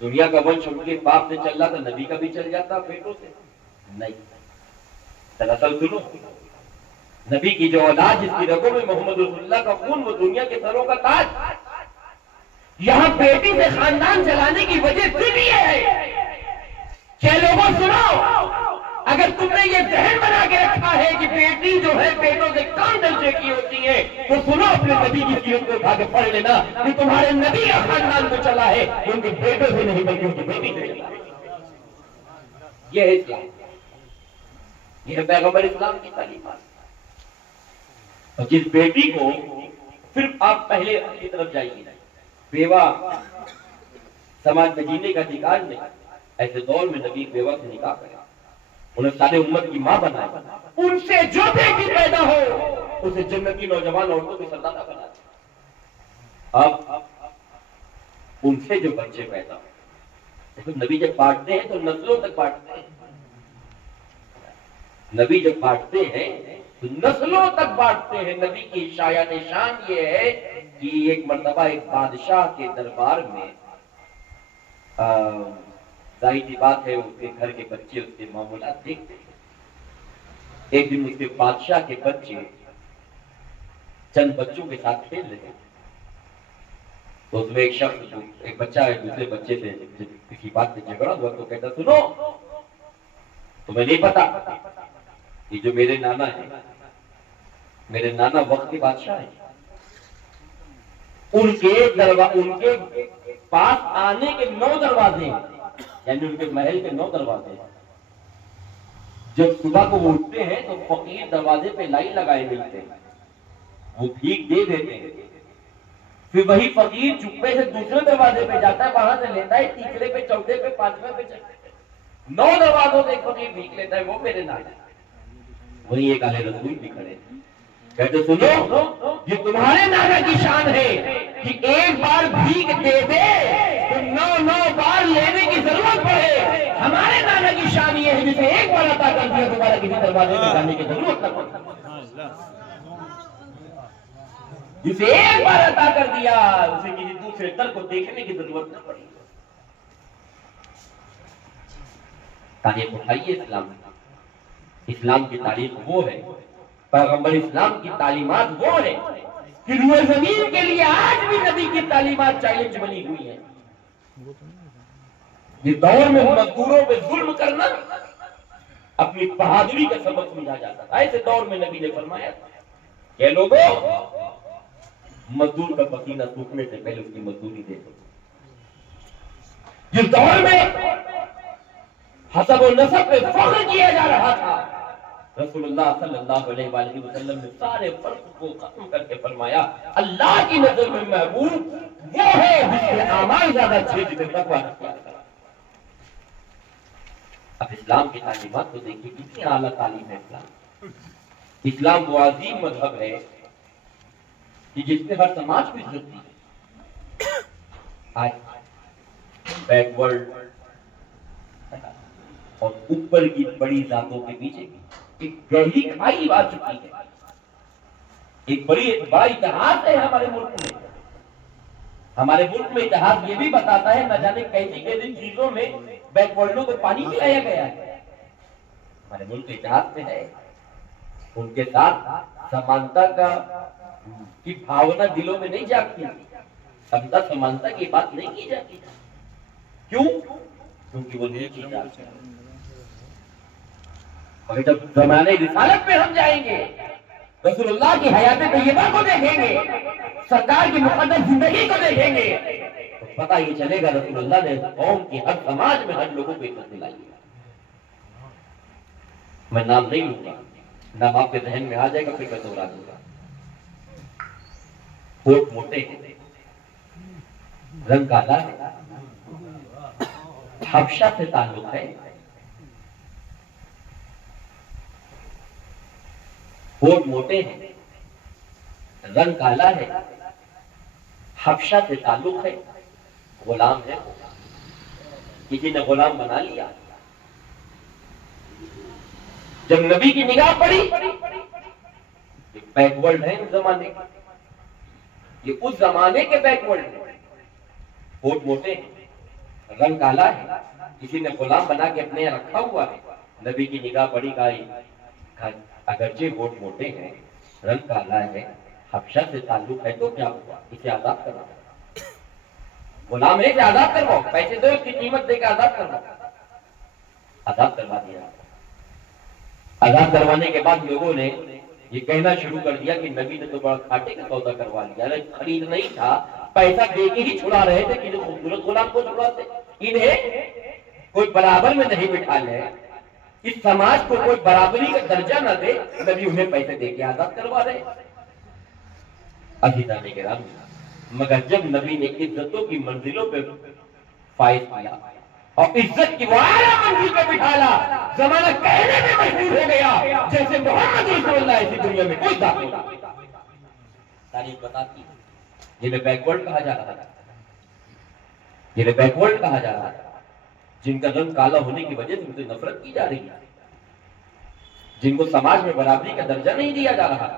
دنیا کا ونش ان کے باپ سے چل رہا تھا، نبی کا بھی چل جاتا بیٹوں سے؟ نہیں۔ دراصل سنو، نبی کی جو اولاد جس کی رگوں میں محمد رسول اللہ کا خون، وہ دنیا کے سروں کا تاج، یہاں بیٹی سے خاندان چلانے کی وجہ صرف یہ ہے کہ لوگوں سنو، اگر تم نے یہ ذہن بنا کے رکھا ہے کہ بیٹی جو ہے بیٹوں سے کم درجے کی ہوتی ہے تو سنو اپنے نبی کی سیرت کو اٹھا کے پڑھ لینا کہ تمہارے نبی کا خاندان کو چلا ہے ان کے بیٹوں سے نہیں بلکہ ان کی بیٹی سے چلا ہے۔ یہ ہے اسلام، یہ ہے پیغمبر اسلام کی تعلیمات۔ اور جس بیٹی کو صرف آپ پہلے کی طرف جائیے، بیوہ سماج میں جینے کا ادھیکار نہیں، ایسے دور میں نبی بیوہ سے نکاح کرا، انہیں سارے امت کی ماں بنایا، ان سے جو بیٹی پیدا ہو اسے جنتی نوجوان عورتوں کی سردار بنا دیا۔ اب ان سے جو بچے پیدا ہو، نبی جب بانٹتے ہیں تو نسلوں تک بانٹتے ہیں، نبی جب بانٹتے ہیں تو نسلوں تک بانٹتے ہیں۔ نبی کی شایان شان یہ ہے کہ ایک مرتبہ ایک بادشاہ کے دربار میں ظاہر سی بات ہے اس کے گھر کے بچے اس کے معمولات دیکھتے ہیں۔ ایک دن اس کے بادشاہ کے بچے چند بچوں کے ساتھ کھیل رہے ہیں، تو اس میں ایک شخص ایک بچہ ہے دوسرے بچے سے کسی بات پہ جھگڑا ہوا تو کہتا سنو تمہیں نہیں پتا یہ جو میرے نانا ہے، میرے نانا وقت کے بادشاہ ہیں، ان کے پاس آنے کے 9 دروازے ہیں، یعنی ان کے محل کے 9 دروازے ہیں، جب صبح کو وہ اٹھتے ہیں تو فقیر دروازے پہ لائن لگائے ملتے ہیں، وہ بھیک دے دیتے ہیں، پھر وہی فقیر چپے سے دوسرے دروازے پہ جاتا ہے، وہاں سے لیتا ہے، تیسرے پہ، چوتھے پہ، پانچویں پہ، 9 دروازوں سے ایک فقیر بھیک لیتا ہے، وہ میرے نام ہے۔ وہی ایک اہل رسول بھی کھڑے کہتے سنو، یہ تمہارے نانا کی شان ہے کہ ایک بار بھیک دے دے تو 9 بار لینے کی ضرورت پڑے۔ ہمارے نانا کی شان یہ ہے جسے ایک بار عطا کر دیا دوبارہ کسی دروازے پہ جانے کی ضرورت نہ پڑے، جسے ایک بار عطا کر دیا اسے کسی دوسرے در کو دیکھنے کی ضرورت نہ پڑی۔ تاریخ اٹھائیے اسلام کی تاریخ وہ ہے، پیغمبر اسلام کی تعلیمات وہ ہے کہ روئے زمین کے لیے آج بھی نبی کی تعلیمات چیلنج بنی ہوئی ہیں۔ یہ دور میں مزدوروں پہ ظلم کرنا اپنی بہادری کا سبب سمجھا جاتا تھا۔ ایسے دور میں نبی نے فرمایا کہ لوگوں، مزدور کا پسینہ سوکھنے سے پہلے اس کی مزدوری دے دو۔ جس دور میں حسب و نسب پہ فخر کیا جا رہا تھا، رسول اللہ صلی اللہ علیہ وآلہ وسلم نے سارے فرق کو ختم کر کے فرمایا اللہ کی نظر میں محبوب وہ ہے جس کے اعمال زیادہ اچھے، جسے تقویٰ رکھا۔ اب اسلام کی تعلیمات کو دیکھیے، کتنی اعلیٰ تعلیم ہے اسلام۔ اسلام وہ عظیم مذہب ہے کہ جس نے ہر سماج کو عزت دی۔ آج بیکورڈ اور اوپر کی بڑی ذاتوں کے پیچھے ایک گہری کھائی آ چکی ہے۔ ایک بڑا اتحاد ہے ہمارے ملک میں۔ ہمارے ملک میں اتحاد یہ بھی بتاتا ہے نہ جانے کیسی کیسی چیزوں میں بیکورڈوں کو پانی پلایا گیا ہے۔ ہمارے ملک اتحاد میں ہے، ان کے ساتھ سمانتا کی بھاونا دلوں میں نہیں جاگتی، سمتا سمانتا کی بات نہیں کی جاتی۔ کیوں؟ کیونکہ وہ نیکی چاہتے ہیں۔ مگر جب زمانے رسالت پہ ہم جائیں گے، رسول اللہ کی حیات طیبہ کو دیکھیں گے، سرکار کی مقدس زندگی کو دیکھیں گے، تو پتہ یہ چلے گا رسول اللہ نے قوم کی ہر سماج میں ہر لوگوں کو عزت دلائی ہے۔ میں نام نہیں لوں گا، نام آپ کے ذہن میں آ جائے گا پھر میں دوہرا دوں گا۔ ہوٹ موٹے ہیں، رنگ کالا ہے، حبشہ سے تعلق ہے، ہوٹ موٹے ہیں، رنگ کالا ہے، حبشہ سے تعلق ہے، غلام ہے، کسی نے غلام بنا لیا۔ جب نبی کی نگاہ پڑی، یہ بیکورڈ ہے اس زمانے کا، یہ اس زمانے کے بیکورڈ ہیں، ہوٹ موٹے ہیں، رنگ کالا ہے، کسی نے غلام بنا کے اپنے یہاں رکھا ہوا ہے۔ نبی کی نگاہ پڑی، کہا اگرچہ ہوٹ موٹے ہیں، رنگ کالا ہے، حبشہ سے تعلق ہے، تو کیا ہوا؟ اسے آزاد کرنا، غلام ہے، اسے آزاد کرواؤ، پیسے دو، اس کی قیمت دے کے آزاد کرواؤ۔ آزاد کروا دیا۔ آزاد کروانے کے بعد لوگوں نے یہ کہنا شروع کر دیا کہ نبی نے تو بڑا کھاٹے کا سودا کروا لیا۔ ارے خرید نہیں تھا، پیسہ دے کے ہی چھڑا رہے تھے، کسی خوبصورت غلام کو چھڑاتے، انہیں کوئی برابر میں نہیں بٹھا لے، اس سماج کو کوئی برابری کا درجہ نہ دے، نبی انہیں پیسے دے کے آزاد کروا رہے۔ عزیزان کرام، مگر جب نبی نے عزتوں کی منزلوں پہ فائز کیا اور عزت کی وہ اعلیٰ منزل پہ بٹھالا، زمانہ کہنے میں مجبور ہو گیا جیسے محمد رسول اللہ ایسی دنیا میں کوئی ذات نہیں۔ تاریخ بتاتی ہے جنہیں بیکورڈ کہا جا رہا تھا، جنہیں بیکورڈ کہا جا رہا تھا، جن کا رنگ کالا ہونے کی وجہ سے ان سے نفرت کی جا رہی ہے، جن کو سماج میں برابری کا درجہ نہیں دیا جا رہا،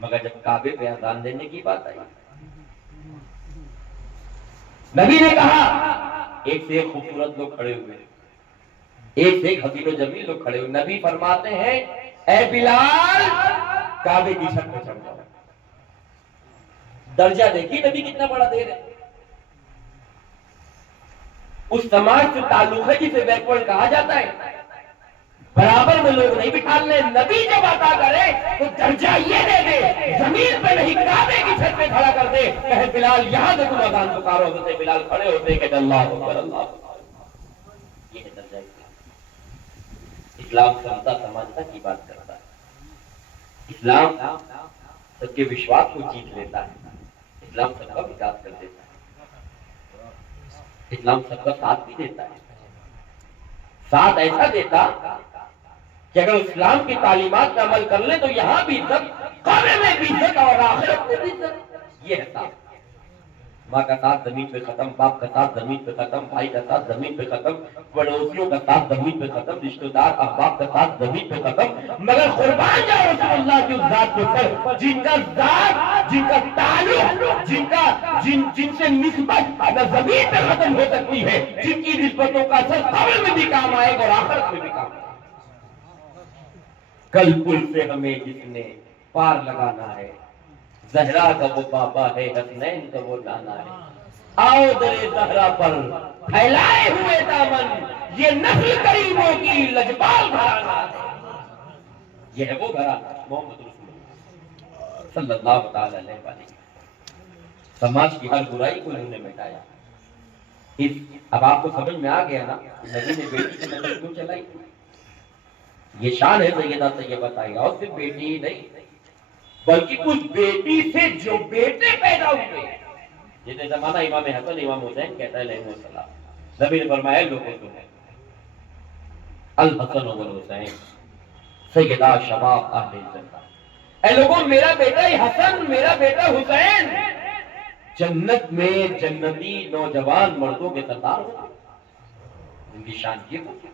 مگر جب کعبے پہ اذان دینے کی بات آئی، نبی نے کہا، ایک سے ایک خوبصورت لوگ کھڑے ہوئے، ایک سے ایک حسین و جمیل لوگ کھڑے ہوئے، نبی فرماتے ہیں اے بلال کعبے کی چھت پہ چڑھ جاؤ۔ درجہ دیکھیے نبی کتنا بڑا دے رہے، اس سماج سے تعلق ہے جسے بیکورڈ کہا جاتا ہے، برابر میں لوگ نہیں بٹھالنے، نبی جب عطا کرے تو درجہ یہ دے دے، زمین پہ نہیں کعبے کی چھت پہ کھڑا کر دے، کہے بلال یہاں سے تم اذان پکارو، ہوتے بلال کھڑے ہوتے کہ اللہ اکبر اللہ اکبر۔ یہ ہے درجہ اسلام۔ اسلام سمتا سماجتا کی بات کرتا ہے، اسلام سب کے وشواس کو جیت لیتا ہے، اسلام سب کا وکاس کر دیتا ہے، اسلام سب کا ساتھ بھی دیتا ہے، ساتھ ایسا دیتا کہ اگر اسلام کی تعلیمات پر عمل کر لیں تو یہاں بھی عزت، قبر میں بھی عزت اور آخرت میں بھی عزت۔ یہ ہے ساتھ، ماں کا ساتھ زمین پہ ختم، باپ کا ساتھ زمین پہ ختم، بھائی کا ساتھ زمین پہ ختم، پڑوسیوں کا ساتھ زمین پہ ختم، رشتہ دار احباب کا ساتھ زمین پہ ختم، مگر قربان جاؤ رسول اللہ کی اس ذات کے اوپر جن کا ذات، جن کا تعلق، جن سے نسبت نہ زمین پہ ختم ہو سکتی ہے، جن کی نسبتوں کا اثر قبر میں بھی کام آئے گا اور آخرت میں بھی کام آئے گا۔ کل پل سے ہمیں جس نے پار لگانا ہے، زہرا کا وہ بابا ہے، حسنین کا وہ لانا ہے، آؤ در زہرا پر پھیلائے ہوئے دامن، یہ نسل کریموں کی لجپال گھرانہ ہے۔ یہ ہے وہ گھرانہ محمد رسول اللہ صلی اللہ تعالی علیہ وآلہ۔ سماج کی ہر برائی کو انہوں نے مٹایا۔ اب آپ کو سمجھ میں آ گیا نا نبی نے بیٹی کی نسل کیوں چلائی؟ یہ شان ہے سیدہ طیبہ طاہرہ، اور صرف بیٹی ہی نہیں بلکہ اس بیٹی سے جو بیٹے پیدا ہوئے، جتنے زمانہ امام حسن امام حسین کہتا ہے علیہ السلام، نبی نے فرمایا لوگوں تمہیں الحسن والحسین سیدہ شباب اہل جنہ، اے لوگوں میرا بیٹا حسن، میرا بیٹا حسین جنت میں جنتی نوجوان مردوں کے سردار ہوں، ان کی شان یہ ہوگی۔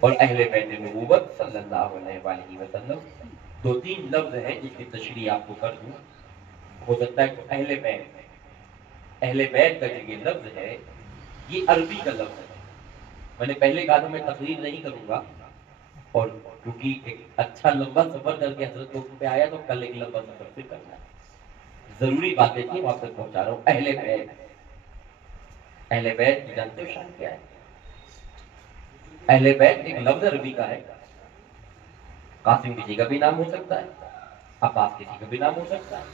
اور اہل بیت نبوت صلی اللہ علیہ وآلہ وسلم، دو تین لفظ ہیں جس کی تشریح آپ کو کر دوں، ہو سکتا ہے کہ اہل بیت کا جو یہ لفظ ہے یہ عربی کا لفظ ہے۔ میں نے پہلے کہا تھا میں تقریر نہیں کروں گا، اور کیونکہ ایک اچھا لمبا سفر کر کے حضرت کو پہ آیا تو کل ایک لمبا سفر پھر کرنا ہے، ضروری باتیں تھیں وہاں تک پہنچا رہا ہوں۔ اہل بیت جانتے ہو شان کیا ہے؟ اہل بیت ایک لفظ عربی کا ہے، قاسم کسی کا بھی نام ہو سکتا ہے، عباس کسی کا بھی نام ہو سکتا ہے،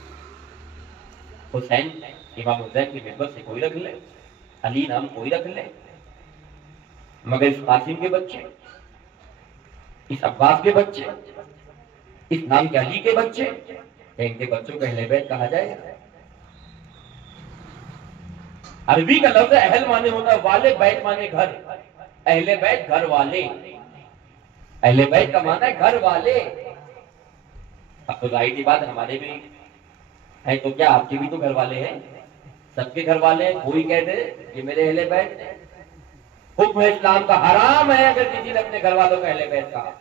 حسین امام حسین کی نسبت سے کوئی رکھ لے، علی نام کوئی رکھ لے، مگر اس قاسم کے بچے، اس عباس کے بچے، اس نام کے علی کے بچے، ان کے بچوں کو اہل بیت کہا جائے گا۔ عربی کا لفظ اہل مانے ہوتا ہے والے، بیت مانے گھر، اہل بیت گھر والے، اہل بیت کا معنی ہے گھر والے۔ اب تو ظاہر سی بات ہمارے بھی ہے تو کیا آپ کے بھی تو گھر والے ہیں، سب کے گھر والے ہیں، کوئی کہہ دے یہ میرے اہل بیت ہیں۔ حکم اسلام کا حرام ہے اگر کسی نے اپنے گھر والوں کا اہل بیت کہا۔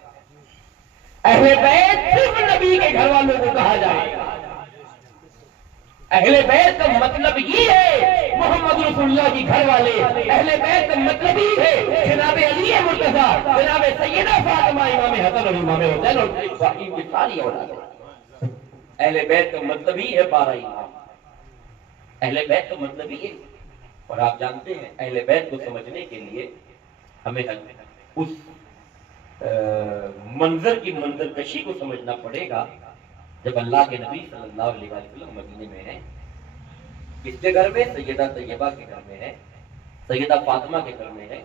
اہل بیت صرف نبی کے گھر والوں کو کہا جائے گا۔ اہل بیت کا مطلب یہ ہے محمد رسول اللہ کی گھر والے، اہل بیت کا مطلب یہ ہے جناب علی مرتضیٰ، جناب سیدہ فاطمہ، امام حسن اور امام حسین اور ابراہیم کی ساری اولادیں۔ اہل بیت کا مطلب ہی ہے 12 امام، اہل بیت کا مطلب ہی ہے۔ اور آپ جانتے ہیں اہل بیت کو سمجھنے کے لیے ہمیں اس منظر کی منظر کشی کو سمجھنا پڑے گا جب اللہ کے نبی صلی اللہ علیہ وسلم مدینے میں ہیں، کس کے گھر میں؟ سیدہ طیبہ کے گھر میں ہے، سیدہ فاطمہ کے گھر میں ہے،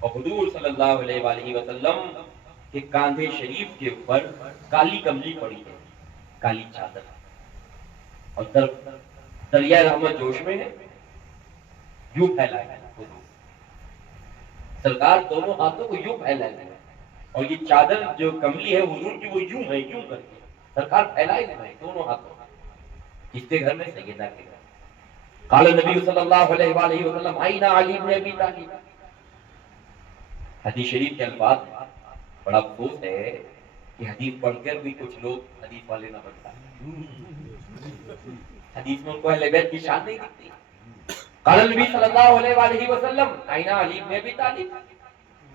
اور حضور صلی اللہ علیہ وآلہ وسلم کے کاندھے شریف کے اوپر کالی کملی پڑی ہے، کالی چادر، اور دریا رحمت جوش میں ہے، یوں پھیلائے ہے حضور سرکار، دونوں ہاتھوں کو یوں پھیلائے ہے، اور یہ چادر جو کملی ہے حضور کی وہ یوں ہے، یوں کر کے سرکار پھیلائے ہوئے دونوں ہاتھوں، کس کے گھر میں؟ سیدہ کے گھر۔ قال نبی صلی اللہ علیہ وآلہ وسلم آئین علی بن ابی طالب۔ حدیث شریف کے الفاظ، بڑا افسوس ہے کہ حدیث پڑھ کر بھی کچھ لوگ حدیث والے نہ بن پائے، حدیث میں ان کو اہل بیت کی شان نہیں دکھتی۔ قال نبی صلی اللہ علیہ وآلہ وسلم آئین علی بن ابی طالب،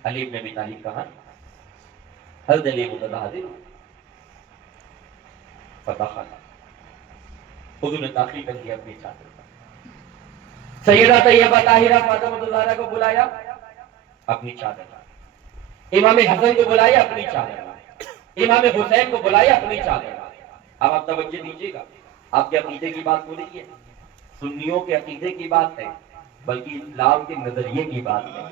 علی بن ابی طالب کہاں؟ حضرت علی متحاضر فتح، حضور نے داخل کر دیا اپنی چادر پر، سیدہ طیبہ طاہرہ فاطمہ الزہرا کو بلایا اپنی چادر، امام حسن کو بلایا اپنی چادر، امام حسین کو بلایا اپنی چادر۔ اب آپ توجہ دیجیے گا، آپ کے عقیدے کی بات ہو رہی ہے، سنیوں کے عقیدے کی بات ہے، بلکہ اسلام کے نظریے کی بات ہے۔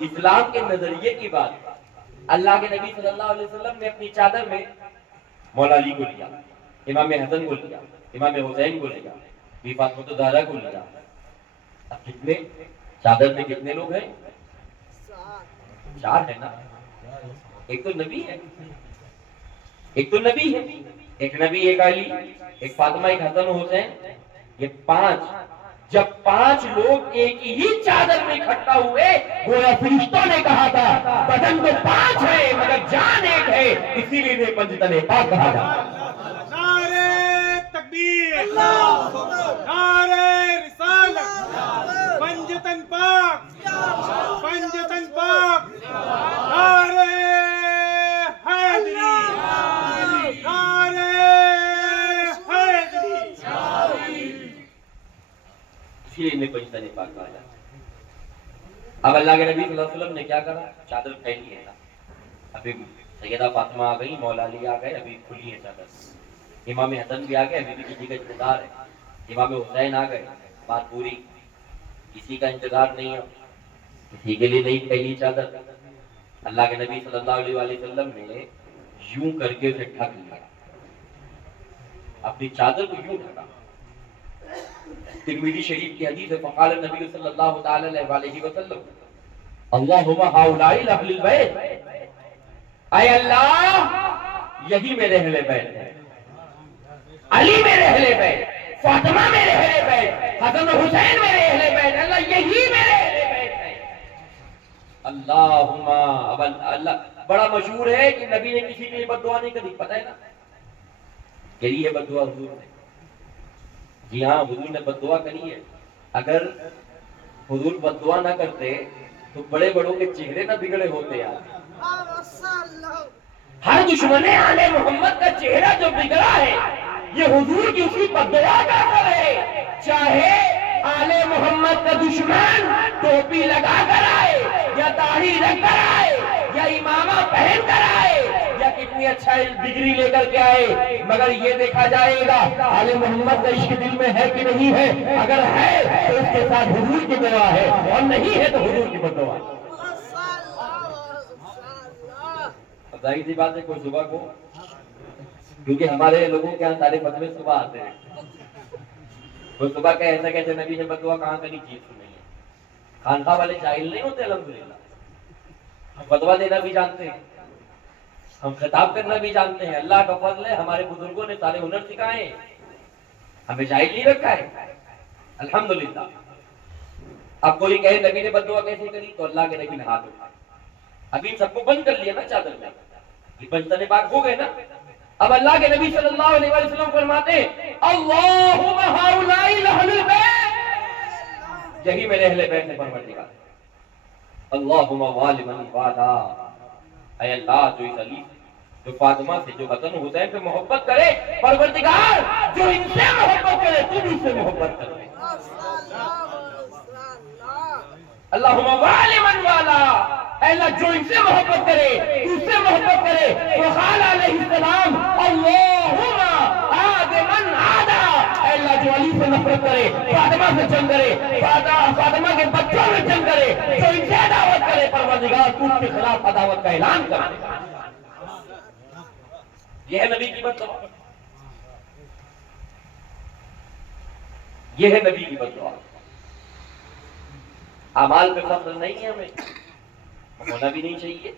اسلام کے نظریے کی بات. اللہ کے نبی صلی اللہ علیہ وسلم نے اپنی چادر میں مولا علی کو لیا, امام حسن کو لیا, امام حسین کو لیا, بی فاطمہ الزہرا کو لیا. اب کتنے چادر میں کتنے لوگ ہیں؟ 4 ہے نا. ایک تو نبی ہے, ایک تو نبی ہے, ایک نبی, ایک علی, ایک فاطمہ, ایک حسن و حسین, یہ 5. جب 5 لوگ ایک ہی چادر میں اکٹھا ہوئے, گویا فرشتوں نے کہا تھا بدن تو 5 ہے مگر جان ایک ہے, اسی لیے انہیں پنجتن پاک کہا جاتا. نعرہ تکبیر, نعرہ رسالت, پنجتن پاک, پنجتن پاک, نعرہ حیدری, نعرہ حیدری. اسی لیے انہیں پنجتن پاک کہا جاتا. اب اللہ کے نبی صلی اللہ علیہ وسلم نے کیا کرا؟ چادر پھیلی ہے نا. ابھی سیدہ فاطمہ آ گئی, مولا علی آ گئے, ابھی کھلی ہے چادر. امام حسن بھی آ گئے, ابھی بھی کسی کا انتظار ہے. امام حسین آ گئے, بات پوری, کسی کا انتظار نہیں ہے, کسی کے لیے نہیں پھیلی چادر. اللہ کے نبی صلی اللہ علیہ وسلم نے یوں کر کے اسے ڈھک لیا, اپنی چادر کو یوں ڈھکا. ترمذی شریف کی حدیث ہے, فقال النبی صلی اللہ تعالی علیہ وسلم اللہم ہؤلاء اہل البیت, اے اللہ یہی میرے اہل بیت ہیں, علی میرے اہل بیت, فاطمہ میرے اہل بیت, حسن و حسین میرے اہل بیت, اللہ یہی میرے اہل بیت ہیں. اللہم. اب اللہ بڑا مشہور ہے کہ نبی نے کسی کے لیے بد دعا نہیں کری, پتہ ہے نا کری ہے بد دعا حضور نے. جی ہاں, حضور نے بد دعا کری ہے. اگر حضور بد دعا نہ کرتے تو بڑے بڑوں کے چہرے نہ بگڑے ہوتے یار. ہر دشمن آل محمد کا چہرہ جو بگڑا ہے یہ حضور کی اسی بد دعا کا اثر ہے. چاہے آل محمد کا دشمن ٹوپی لگا کر آئے یا داڑھی رکھ کر آئے یا امامہ پہن کر آئے یا کتنی اچھا ڈگری لے کر کے آئے, مگر یہ دیکھا جائے گا آل محمد کا عشق دل میں ہے کہ نہیں ہے. اگر ہے تو اس کے ساتھ حضور کی دعا ہے, اور نہیں ہے تو حضور کی بد دعا. ظاہر سی بات ہے, کوئی صبح کو, کیونکہ ہمارے لوگوں کے یہاں سارے فتوے صبح آتے ہیں, کوئی صبح کہ ایسا کہتے نبی نے بد دعا کہاں کری, چیز تو نہیں ہے. خانقاہ والے جاہل نہیں ہوتے الحمدللہ, ہم فتوا دینا بھی جانتے ہیں, ہم خطاب کرنا بھی جانتے ہیں. اللہ کا فضل ہے, ہمارے بزرگوں نے سارے ہنر سکھائے ہیں, ہمیں جاہل نہیں رکھا ہے الحمدللہ. اب کوئی کہے نبی نے بد دعا کیسے کری, تو اللہ کے نبی نے ہاتھ اٹھا. ابھی سب کو بند کر لیا نا چادر میں, یہ پنجتن پاک ہو گئے نا. اب اللہ کے نبی صلی اللہ علیہ وسلم فرماتے ہیں اللہم ہؤلاء اہل البیت, یہی میرے اہل بیت نے پروردگار. اللہم والی من والا, اے اللہ جو اس علی جو فاطمہ سے جو حسن حسین سے محبت کرے, پروردگار جو ان سے محبت کرے تو بھی ان سے محبت کرے. اللہم والی من والا, اے اللہ جو ان سے محبت کرے تو اس سے محبت کرے. وقال علیہ السلام اللہم عاد من عادا, اے اللہ جو علی سے نفرت کرے, فاطمہ سے جنگ کرے, فاطمہ کے بچوں میں جنگ کرے, جو ان سے عداوت کرے, پروردگار تو اس کے خلاف عداوت کا اعلان کرے. یہ ہے نبی کی بد دعا, یہ ہے نبی کی بد دعا. اعمال پہ فخر نہیں ہے, ہمیں ہونا بھی نہیں چاہیے.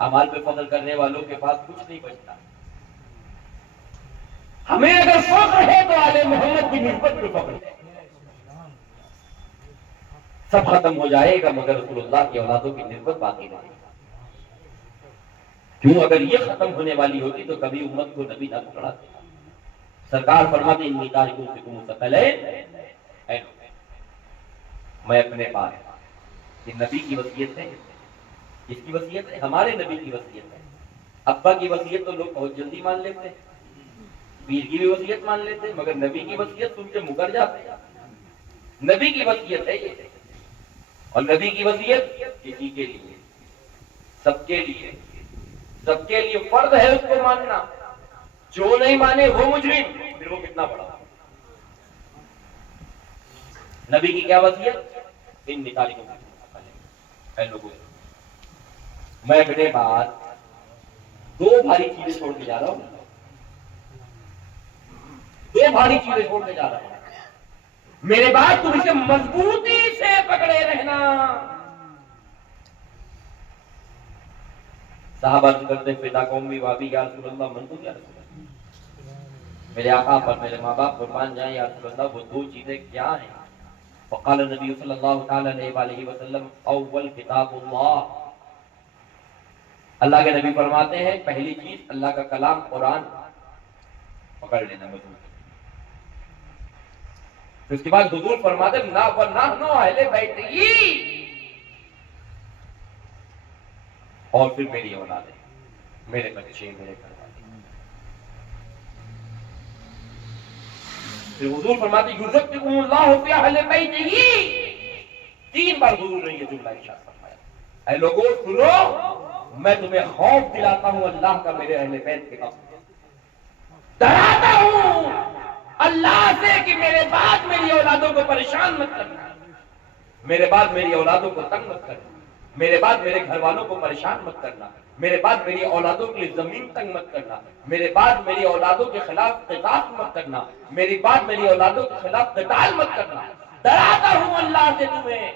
اعمال پہ فخر کرنے والوں کے پاس کچھ نہیں بچتا. ہمیں اگر فخر ہے تو آل محمد کی نسبت پہ فخر ہے. سب ختم ہو جائے گا مگر رسول اللہ کی اولادوں کی نسبت باقی رہے گی. کیوں, اگر یہ ختم ہونے والی ہوتی تو کبھی امت کو نبی نہ پکڑاتے. سرکار فرماتے ہیں انی تارک فیکم الثقلین, میں اپنے پاس, یہ نبی کی وصیت ہے. اس کی وصیت ہے, ہمارے نبی کی وصیت ہے. ابا کی وصیت تو لوگ بہت جلدی مان لیتے ہیں, پیر کی بھی وصیت مان لیتے ہیں, مگر نبی کی وصیت سن کے مکر جاتے ہیں. نبی کی وصیت ہے یہ, اور نبی کی وصیت کسی کے لیے, سب کے لیے, سب کے لیے فرض ہے اس کو ماننا. جو نہیں مانے وہ مجرم, پھر وہ کتنا بڑا. نبی کی کیا وصیت, ان نکالیوں اے لوگوں، میں اپنے بعد دو بھاری چیزیں چھوڑ کے جا رہا ہوں، دو بھاری چیزیں چھوڑ کے جا رہا ہوں، میرے بعد تم اسے مضبوطی سے پکڑے رہنا۔ صحابہ کرتے فدا قوم بھی وابی یا رسول اللہ، من تو کیا رسول اللہ، میرے آقا پر میرے ماں باپ قربان جائیں یا رسول اللہ، وہ دو چیزیں کیا ہیں؟ وقال نبی صلی اللہ تعالی علیہ وسلم اول کتاب اللہ، اللہ کے نبی فرماتے ہیں پہلی چیز اللہ کا کلام قرآن پکڑ لینا مضبوط۔ اس کے بعد حضور فرماتے ہیں نا ونحنو اہل بیتی، اور پھر میری اولاد، میرے بچے، میرے گھر والے۔ پھر حضور فرماتے ہیں یذکرکم اللہ فی اہل بیتہ، تین بار حضور نے یہ جملہ ارشاد فرمایا، اے لوگوں سنو، میں تمہیں خوف دلاتا ہوں اللہ کا میرے اہل بیت کے حق میں، ڈراتا ہوں اللہ سے کہ میرے بعد میری اولادوں کو پریشان مت کرنا، میرے بعد میری اولادوں کو تنگ مت کرنا، میرے بعد میرے گھر والوں کو پریشان مت کرنا، میرے بعد میری اولادوں کے لیے زمین تنگ مت کرنا، میرے بعد میری اولادوں کے خلاف قتال مت کرنا، میری بعد میری اولادوں کے خلاف قتال مت کرنا، ڈراتا ہوں اللہ سے تمہیں۔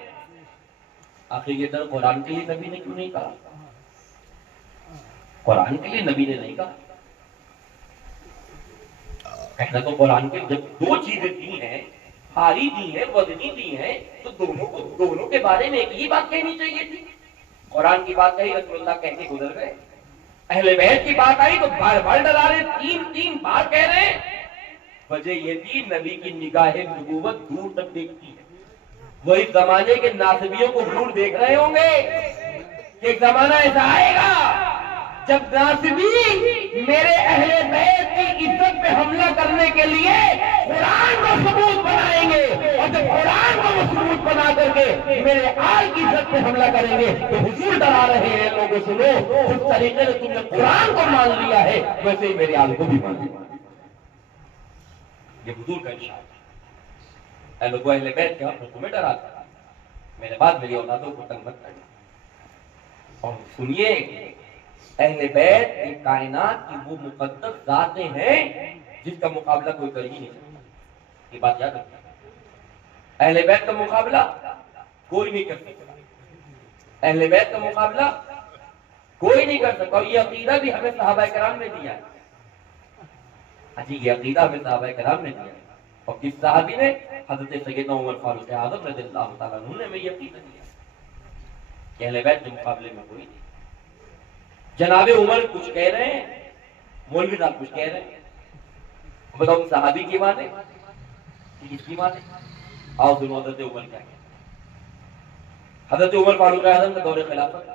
آخر یہ در قرآن کے لیے نبی نے کیوں نہیں کہا؟ قرآن کے لیے نبی نے نہیں کہا، کہنا تو قرآن کے جب دو چیزیں دی ہیں، بھاری دی ہیں، وزنی دی ہیں، تو دونوں کے بارے میں ایک ہی بات کہنی چاہیے تھی۔ قرآن کی بات کہی رسول اللہ کہہ کے گزر گئے، اہل بیت کی بات آئی تو بار بار ڈرا رہے، تین بار کہہ رہے۔ وجہ یہ تھی نبی کی نگاہ نبوت دور تک دیکھتی ہے، وہی زمانے کے ناصبیوں کو دور دیکھ رہے ہوں گے کہ ایک زمانہ ایسا آئے گا جب ناصبی میرے اہل بیت کی عزت پہ حملہ کرنے کے لیے قرآن کو ثبوت بنائیں گے، اور جب قرآن کو ثبوت بنا کر کے میرے آل کی عزت پہ حملہ کریں گے تو حضور ڈرا رہے ہیں لوگوں سنو، جس طریقے سے تم نے قرآن کو مان لیا ہے ویسے ہی میرے آل کو بھی مان لیا۔ یہ حضور کا ارشاد ہے، اے لوگوں اہل بیت کے حق میں تمہیں ڈراتا ہے، میرے بعد میری اولادوں کو تنگ مت کرنا۔ اور سنیے، اہل بیت کی کائنات کی وہ مقدس ذاتیں ہیں جس کا مقابلہ کوئی کر ہی نہیں سکتا، یہ بات یاد رکھنا، اہل بیت کا مقابلہ کوئی نہیں کر سکتا، اہل بیت کا مقابلہ کوئی نہیں کر سکتا، اور یہ عقیدہ بھی ہمیں صحابہ کرام نے دیا ہے۔ جی یہ عقیدہ ہمیں صحابہ کرام نے دیا ہے، اور کس صحابی نے؟ حضرت سیدنا عمر فاروق اعظم رضی اللہ تعالیٰ عنہ نے ہمیں یہ عقیدہ دیا کہ اہل بیت کے مقابلے میں کوئی نہیں۔ جناب عمر کچھ کہہ رہے ہیں، مولوی صاحب کچھ کہہ رہے ہیں، بتاؤ صحابی کی مانے کس کی مانے؟ آؤ سنو حضرت عمر کیا کہتے ہیں۔ حضرت عمر فاروق اعظم کا دور خلافت،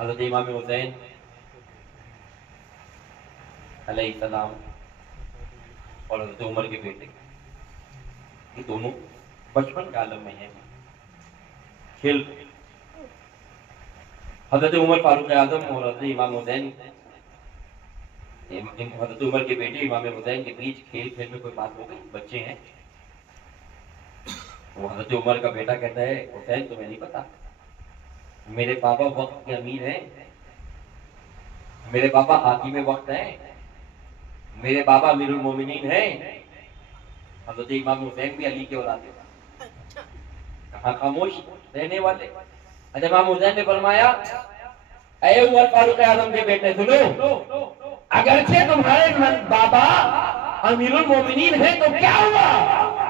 حضرت امام حسین علیہ السلام اور حضرت عمر کے بیٹے، یہ دونوں بچپن کے عالم میں ہیں، کھیل۔ حضرت عمر فاروق اعظم اور حضرت امام حسین، حضرت عمر کے بیٹے امام حسین کے بیچ کھیل میں کوئی بات ہو گئی، بچے ہیں، وہ حضرت عمر کا بیٹا کہتا ہے حسین تمہیں نہیں پتا میرے پاپا وقت کے امیر ہیں، میرے پاپا حاکم وقت ہیں، میرے بابا امیر المومنین ہیں۔ حضرت امام حسین بھی علی کے اولاد ہیں، کہاں خاموش رہنے والے۔ امام حسین نے فرمایا اے عمر فاروق اعظم کے بیٹے سنو، اگرچہ تمہارے بابا امیر المومنین ہیں تو کیا ہوا،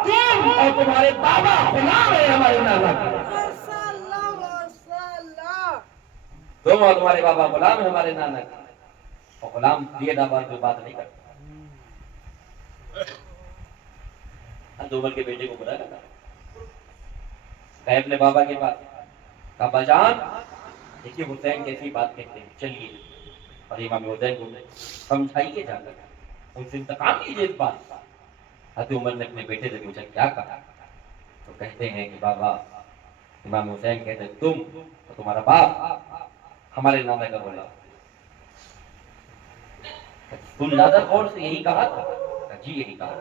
تم اور تمہارے بابا غلام ہیں ہمارے نانا کے، تم اور تمہارے بابا غلام ہیں ہمارے نانا کے، اور غلام دیے دعوت پہ بات نہیں کرتا۔ حضرت عمر کے بیٹے کو برا لگا، اپنے بابا کے پاس کہا بجان دیکھیے حسین کیسی بات کہتے ہیں، چلیے اور امام حسین کو سمجھائیے جا کر، ان سے انتقام لیجیے اس بات کا۔ حضرت عمر نے اپنے بیٹے سے پوچھا کیا کہا، تو کہتے ہیں کہ بابا، امام حسین کہتے ہیں تم اور تمہارا باپ ہمارے نانا کا بولا، تم زیادہ غور سے یہی کہا تھا؟ جی یہی کہا۔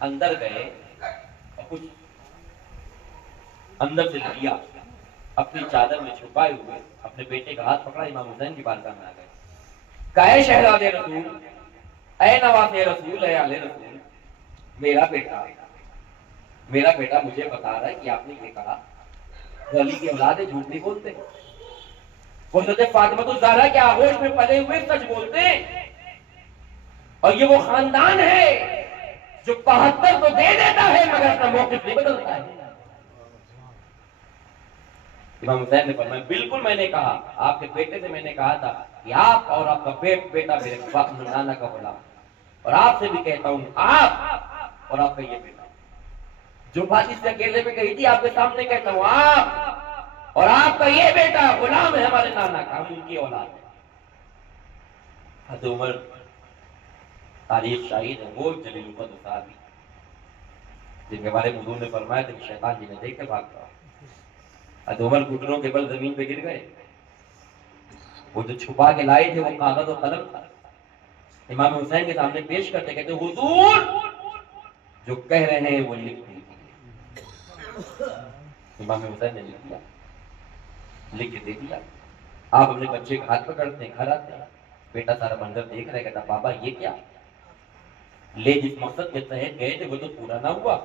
اندر گئے اور کچھ اندر سے لیا اپنی چادر میں چھپائے ہوئے اپنے بیٹے کا ہاتھ پکڑا، امام حسین کی بارگاہ میں آ گئے، کہا اے شہزاد رسول، اے نواز رسول، اے آل رسول، میرا بیٹا مجھے بتا رہا ہے کہ آپ نے یہ کہا وہ علی کی اولاد ہے، جھوٹ نہیں بولتے، وہ حضرت فاطمہ الزہرا کے آغوش میں پلے ہوئے سچ بولتے ہیں، اور یہ وہ خاندان ہے جو 72 تو دے دیتا ہے مگر اپنا موقف نہیں بدلتا ہے۔ امام حسین نے فرمایا بالکل میں نے کہا، آپ کے بیٹے سے میں نے کہا تھا کہ آپ اور آپ کا بیٹا میرے نانا کا غلام، اور آپ سے بھی کہتا ہوں آپ اور آپ کا یہ بیٹا، جو بات اس نے اکیلے میں کہی تھی آپ کے سامنے کہتا ہوں، آپ اور آپ کا یہ بیٹا غلام ہے ہمارے نانا کا، ہم ان کی اولاد ہے۔ حضرت عمر تاریخ شاہد ہے وہ جلیل القدر صحابی جن کے بارے میں حضور نے فرمایا تھا کہ شیطان جی نے دیکھ کے بھاگتا۔ حضرت عمر گھٹنوں کے بل زمین پہ گر گئے، وہ جو چھپا کے لائے تھے وہ کاغذ و قلم تھا، امام حسین کے سامنے پیش کرتے کہتے حضور جو کہہ رہے ہیں وہ لکھ دیجیے۔ امام حسین نے لکھ کے دے دیا۔ آپ اپنے بچے کا ہاتھ پکڑتے ہیں، گھر آتے ہیں، بیٹا سارا منظر دیکھ رہا ہے، کہتا بابا یہ کیا؟ لے جس مقصد کے تحت گئے تھے وہ تو پورا نہ ہوا۔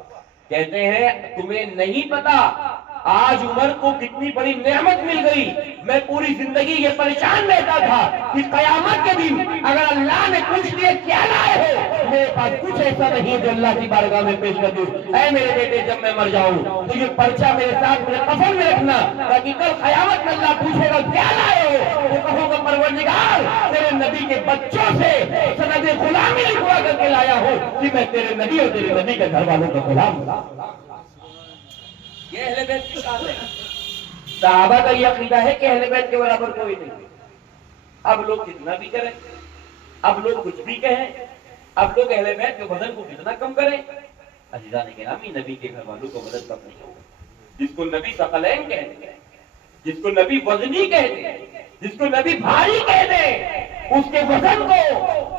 کہتے ہیں تمہیں نہیں پتا آج عمر کو کتنی بڑی نعمت مل گئی، میں پوری زندگی یہ پریشان رہتا تھا کہ قیامت کے دن اگر اللہ نے پوچھ لیا کیا لائے ہو، میرے پاس کچھ ایسا نہیں جو اللہ کی بارگاہ میں پیش کر دوں۔ اے میرے بیٹے جب میں مر جاؤں تو یہ پرچہ میرے ساتھ میرے کفن میں رکھنا، تاکہ کل قیامت میں اللہ پوچھے گا کیا لائے ہو، وہ کہوں گا پروردگار تیرے نبی کے بچوں سے سند غلامی لکھوا کر کے لایا ہوں کہ میں تیرے نبی اور تیرے نبی کے گھر والوں کا غلام ہوں۔ یہ اہل بیت کی شان ہے۔ صحابہ کا یہ عقیدہ ہے کہ اہل بیت کے برابر کوئی نہیں۔ اب لوگ کتنا بھی کریں، اب لوگ کچھ بھی کہیں، اب لوگ اہل بیت کے وزن کو کتنا کم کریں، عزیزان گرامی نبی کے گھر والوں کو وزن کم نہیں ہوگا۔ جس کو نبی ثقلین کہتے ہیں، جس کو نبی وزنی کہتے ہیں، جس کو نبی بھاری کہتے ہیں، اس کے وزن کو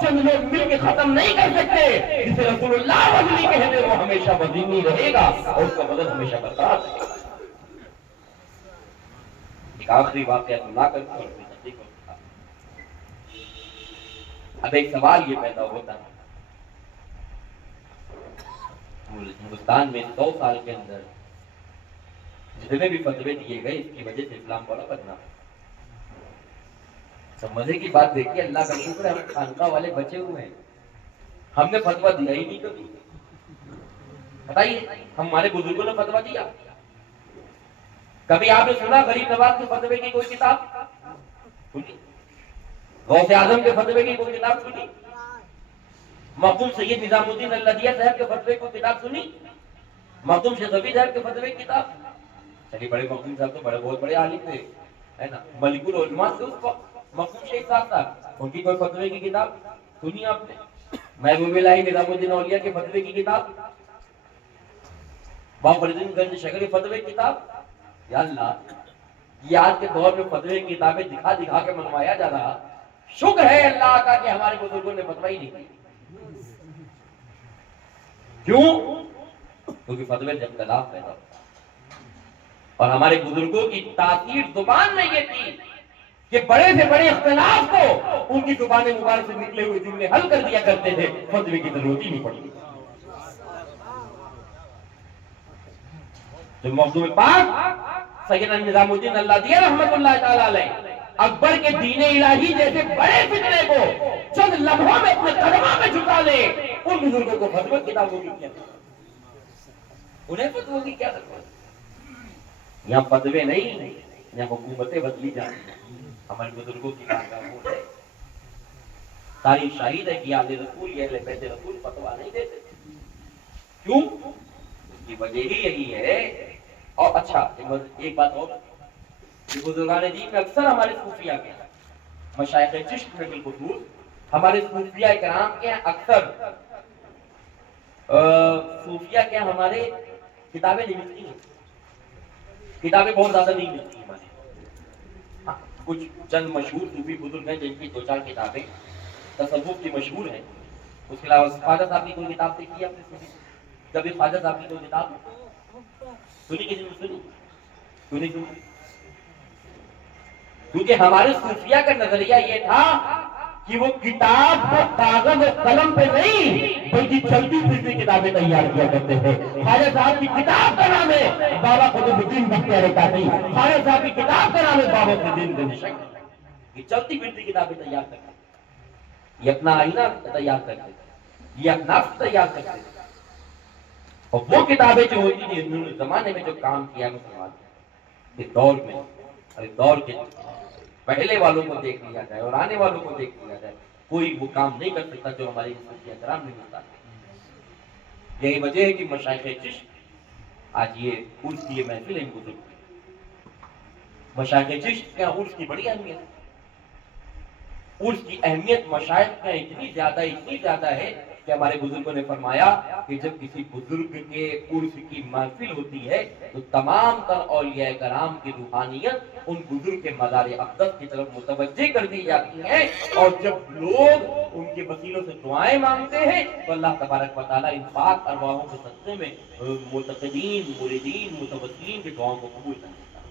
چند لوگ مل کے ختم نہیں کر سکتے۔ جسے رسول اللہ وزنی کہتے ہیں وہ ہمیشہ وزنی رہے گا اور اس کا وزن ہمیشہ برقرار رہے گا۔ ایک آخری واقعہ سنا کر اور اپنی تصدیق کو بتا۔ اب ایک سوال یہ پیدا ہوتا ہے، ہندوستان میں 100 سال کے اندر جتنے بھی فتوے دیے گئے اس کی وجہ سے اسلام بڑا بدنام ہے۔ سمجھے کی بات دیکھیے، اللہ کا شکر ہے ہم خانقاہ والے بچے ہوئے ہیں، ہم نے فتویٰ دیا ہی نہیں کبھی۔ بتائیے ہمارے بزرگوں نے فتویٰ دیا؟ کبھی آپ نے سنا غریب نواز کے فتوے کی کوئی کتاب سنی؟ غوث اعظم کے فتوے کی کوئی کتاب سنی؟ مخدوم سید نظام الدین اللدیہ صاحب کے فتوے کو کتاب سنی؟ مخدوم شیخ صاحب کے فتوے کی کتاب؟ چلیے بڑے مخدوم صاحب تو بہت بڑے عالم تھے، ہے نا، ملک العلماء تھے اس وقت مخدوم شیخ صاحب، ان کی کوئی فتوے کی کتاب سنی آپ نے؟ محبوب اللہ نظام الدین اولیاء کے فتوے کی کتاب، بابا فرید الدین گنج شکر کے فتوے کی کتاب؟ یا اللہ، یہ آج کے دور میں فتوے کی کتابیں دکھا دکھا کے منوایا جا رہا، شکر ہے اللہ کا کہ ہمارے بزرگوں نے فتویٰ ہی نہیں کی۔ کیوں؟ کیونکہ فتوے جب اختلاف پیدا ہوتا اور ہمارے بزرگوں کی تاثیر زبان میں یہ تھی کہ بڑے سے بڑے اختلاف کو ان کی زبان مبارک سے نکلے ہوئے جملے حل کر دیا کرتے تھے، فتوے کی ضرورت ہی نہیں پڑتی۔ جو مخدوم پاک سیدنا نظام الدین اللدیہ رحمۃ اللہ تعالی علیہ اکبر کے دین الہی جیسے بڑے فتنے کو چند لمحوں میں اپنے قدموں میں جھکا لے، ان بزرگوں کو فتوی کتابوں کی کیا ضرورت؟ انہیں فتووں کی کیا ضرورت؟ یہاں فتوے نہیں، یہاں حکومتیں بدلی جاتی ہیں۔ ہمارے بزرگوں کی بارگاہ ہے، تاریخ شاہد ہے کہ آل رسول یا اہل بیت رسول فتویٰ نہیں دیتے۔ کیوں؟ اس کی وجہ ہی یہی ہے۔ اور اچھا ایک بات اور، بزرگان دین میں اکثر ہمارے صوفیہ کے مشائخ چشت میں بالخصوص ہمارے صوفیہ کرام کے اکثر صوفیہ کے ہمارے کتابیں نہیں ملتی ہیں، کتابیں بہت زیادہ نہیں ملتی ہمارے۔ کچھ چند مشہور صوفی بزرگ ہیں جن کی 2-4 کتابیں تصوف کی مشہور ہے. اس کے علاوہ خواجہ صاحب کی کوئی کتاب دیکھی ہے آپ نے؟ سنی کبھی خواجہ صاحب کی کوئی کتاب سنی؟ کسی نے سنی؟ کیوں نہیں سنی؟ کیونکہ ہمارے صوفیہ کا نظریہ یہ تھا کہ وہ کتاب کو کاغذ و قلم پہ نہیں بلکہ چلتی پھرتی کتابیں تیار کیا کرتے تھے. خواجہ صاحب کی کتاب کا نام ہے بابا قطب الدین بختیار کاشانی. خواجہ صاحب کی کتاب کا نام ہے بابا قطب الدین دمشق. یہ چلتی پھرتی کتابیں تیار کرتے تھے. یہ اپنا آئینہ تیار کرتے تھے, یہ اپنا نفس تیار کرتے تھے. اور وہ کتابیں جو ہوتی تھی انہوں نے زمانے میں جو کام کیا مسلمان اس دور میں اور اس دور کے پہلے والوں کو دیکھ لیا جائے اور آنے والوں کو دیکھ لیا جائے, کوئی وہ کام نہیں کر سکتا جو ہمارے صوفیہ کرام نہیں ہوتا. یہی وجہ ہے کہ مشائخ چشت آج یہ عرس کی یہ محفل ہے. مشائخ چشت کے عرس کی بڑی اہمیت ہے. عرس کی اہمیت مشائخ میں اتنی زیادہ ہے کہ ہمارے بزرگوں نے فرمایا کہ جب کسی بزرگ کے عرس کی محفل ہوتی ہے تو تمام تر اولیاء کرام کی روحانیت ان بزرگ کے مزار اقدس کی طرف متوجہ کر دی جاتی ہے. اور جب لوگ ان کے وسیلوں سے دعائیں مانگتے ہیں تو اللہ تبارک و تعالیٰ ان پاک ارواحوں کے صدقے میں متقین, مریدین, متوسلین کی دعاؤں کو قبول کر لیتا ہے.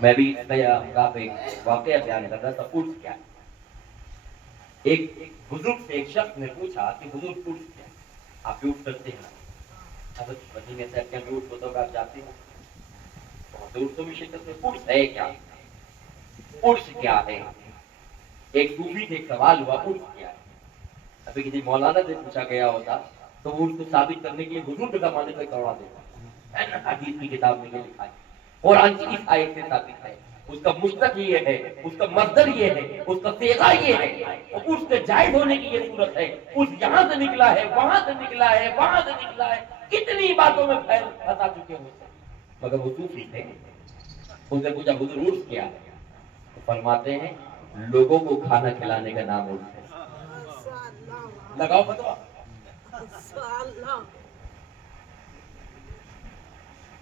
میں بھی واقعہ بیان کر رہا تھا. عرس کیا ہے؟ ایک بزرگ سے ایک شخص نے پوچھا کہ بزرگ عرس کیا ہے؟ آپ عرس کرتے ہیں؟ حضرت مدینہ صاحب کے عرس ہوتا ہوگا, آپ جاتے ہیں تو عرسوں میں شرکت میں. عرس ہے کیا؟ عرس کیا ہے؟ ایک صوفی سے ایک سوال ہوا, عرس کیا ہے؟ ابھی کسی مولانا سے پوچھا گیا ہوتا تو وہ عرس کو ثابت کرنے کے لیے بزرگ زمانے سے کروا دیتا. حدیث کی کتاب میں یہ لکھا ہے, قرآن کی اس آیت سے ثابت ہے, اس کا مشتق یہ ہے, اس کا مصدر یہ ہے, اس کا صیغہ یہ ہے, اور اس کے جائز ہونے کی یہ صورت ہے. اس یہاں سے نکلا ہے, وہاں سے نکلا ہے, وہاں سے نکلا ہے, کتنی باتوں میں پھنسا چکے ہوتے ہیں. مگر وہ صوفی تھے. ان سے پوچھا بزرگ عرس کیا ہے؟ تو فرماتے ہیں لوگوں کو کھانا کھلانے کا نام عرس ہے. لگاؤ فتوا.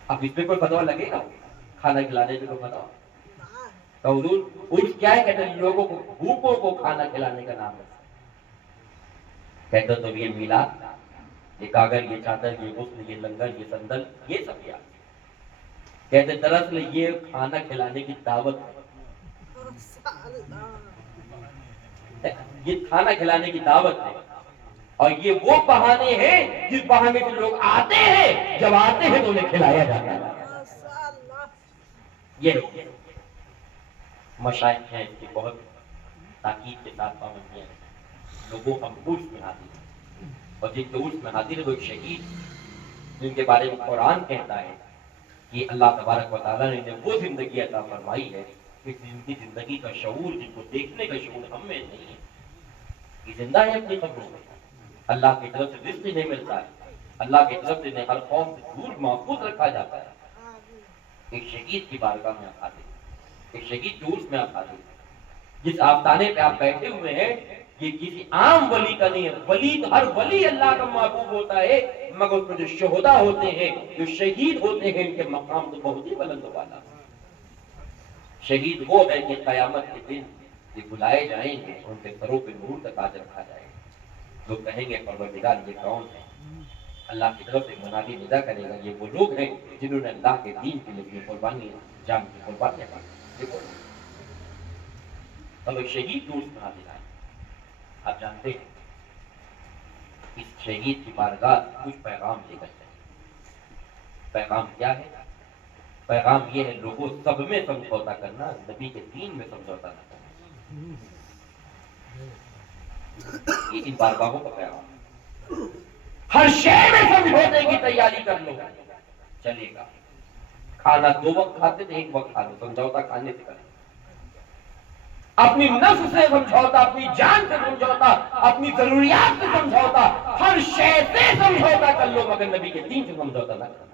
اب اس پہ کوئی فتوا لگے گا؟ کھانا کھلانے پہ کوئی فتوا؟ تو حضور عرس کیا ہے؟ کہتے ہیں لوگوں کو, بھوکوں کو کھانا کھلانے کا نام ہے. کہتے تو یہ میلاد, یہ کاغذ, یہ چادر, یہ غسل, یہ لنگر, یہ سندل, یہ سب کیا؟ کہتے دراصل یہ کھانا کھلانے کی دعوت ہے. یہ کھانا کھلانے کی دعوت ہے. اور یہ وہ بہانے ہیں جس بہانے سے لوگ آتے ہیں, جب آتے ہیں تو انہیں کھلایا جاتا ہے. یہ مشائخ ہیں, اس کی بہت تاکید کے ساتھ پابندیاں ہیں. لوگوں ہم عرس میں حاضر ہیں, اور جن کے عرس میں حاضر ہے وہ ایک شہید جن کے بارے میں قرآن کہتا ہے کہ اللہ تبارک و تعالیٰ نے وہ زندگی عطا فرمائی ہے کہ جن کی زندگی کا شعور, جن کو دیکھنے کا شعور ہم میں نہیں ہے. یہ زندہ ہے اپنی قبروں میں, اللہ کی طرف سے رزق نہیں ملتا ہے, اللہ کی طرف سے ہر قوم سے دور محفوظ رکھا جاتا ہے. ایک شہید کی بارگاہ میں آپ آتے ہیں, ایک شہید کے عرس میں آپ آتے ہیں. جس آفتانے پہ آپ بیٹھے ہوئے ہیں یہ کسی عام ولی کا نہیں ہے. ولی تو ہر ولی اللہ کا محبوب ہوتا ہے, مگر اس میں جو شہداء ہوتے ہیں, جو شہید ہوتے ہیں, ان کے مقام تو بہت ہی بلند و بالا. شہید وہ ہے کہ قیامت کے دن یہ بلائے جائیں گے, ان کے سروں پہ نور کا تاج رکھا جائے گا. لوگ کہیں گے پروردگار یہ کون ہے؟ اللہ کی طرف سے منادی ندا کرے گا, یہ وہ لوگ ہیں جنہوں نے اللہ کے دین کے لیے قربانی, جان کی قربانیاں کی. اب ایک شہید دوست بنا دینا ہے. آپ جانتے ہیں اس شہید کی بارگاہ کچھ پیغام لے کر جائیں. پیغام کیا ہے؟ پیغام یہ ہے لوگوں سب میں سمجھوتا کرنا, نبی کے دین میں سمجھوتا نہ کرنا. یہ ان بارگاہوں کا پیغام. ہر شے میں سمجھوتے کی تیاری کر لو, چلے گا. کھانا 2 وقت کھاتے تھے, 1 وقت کھا لو, سمجھوتا کھانے سے کریں. اپنی نفس سے سمجھوتا, اپنی جان سے سمجھوتا, اپنی ضروریات سے سمجھوتا, ہر شے سے سمجھوتا کر لو, مگر نبی کے دین سے سمجھوتا نہ کرنا.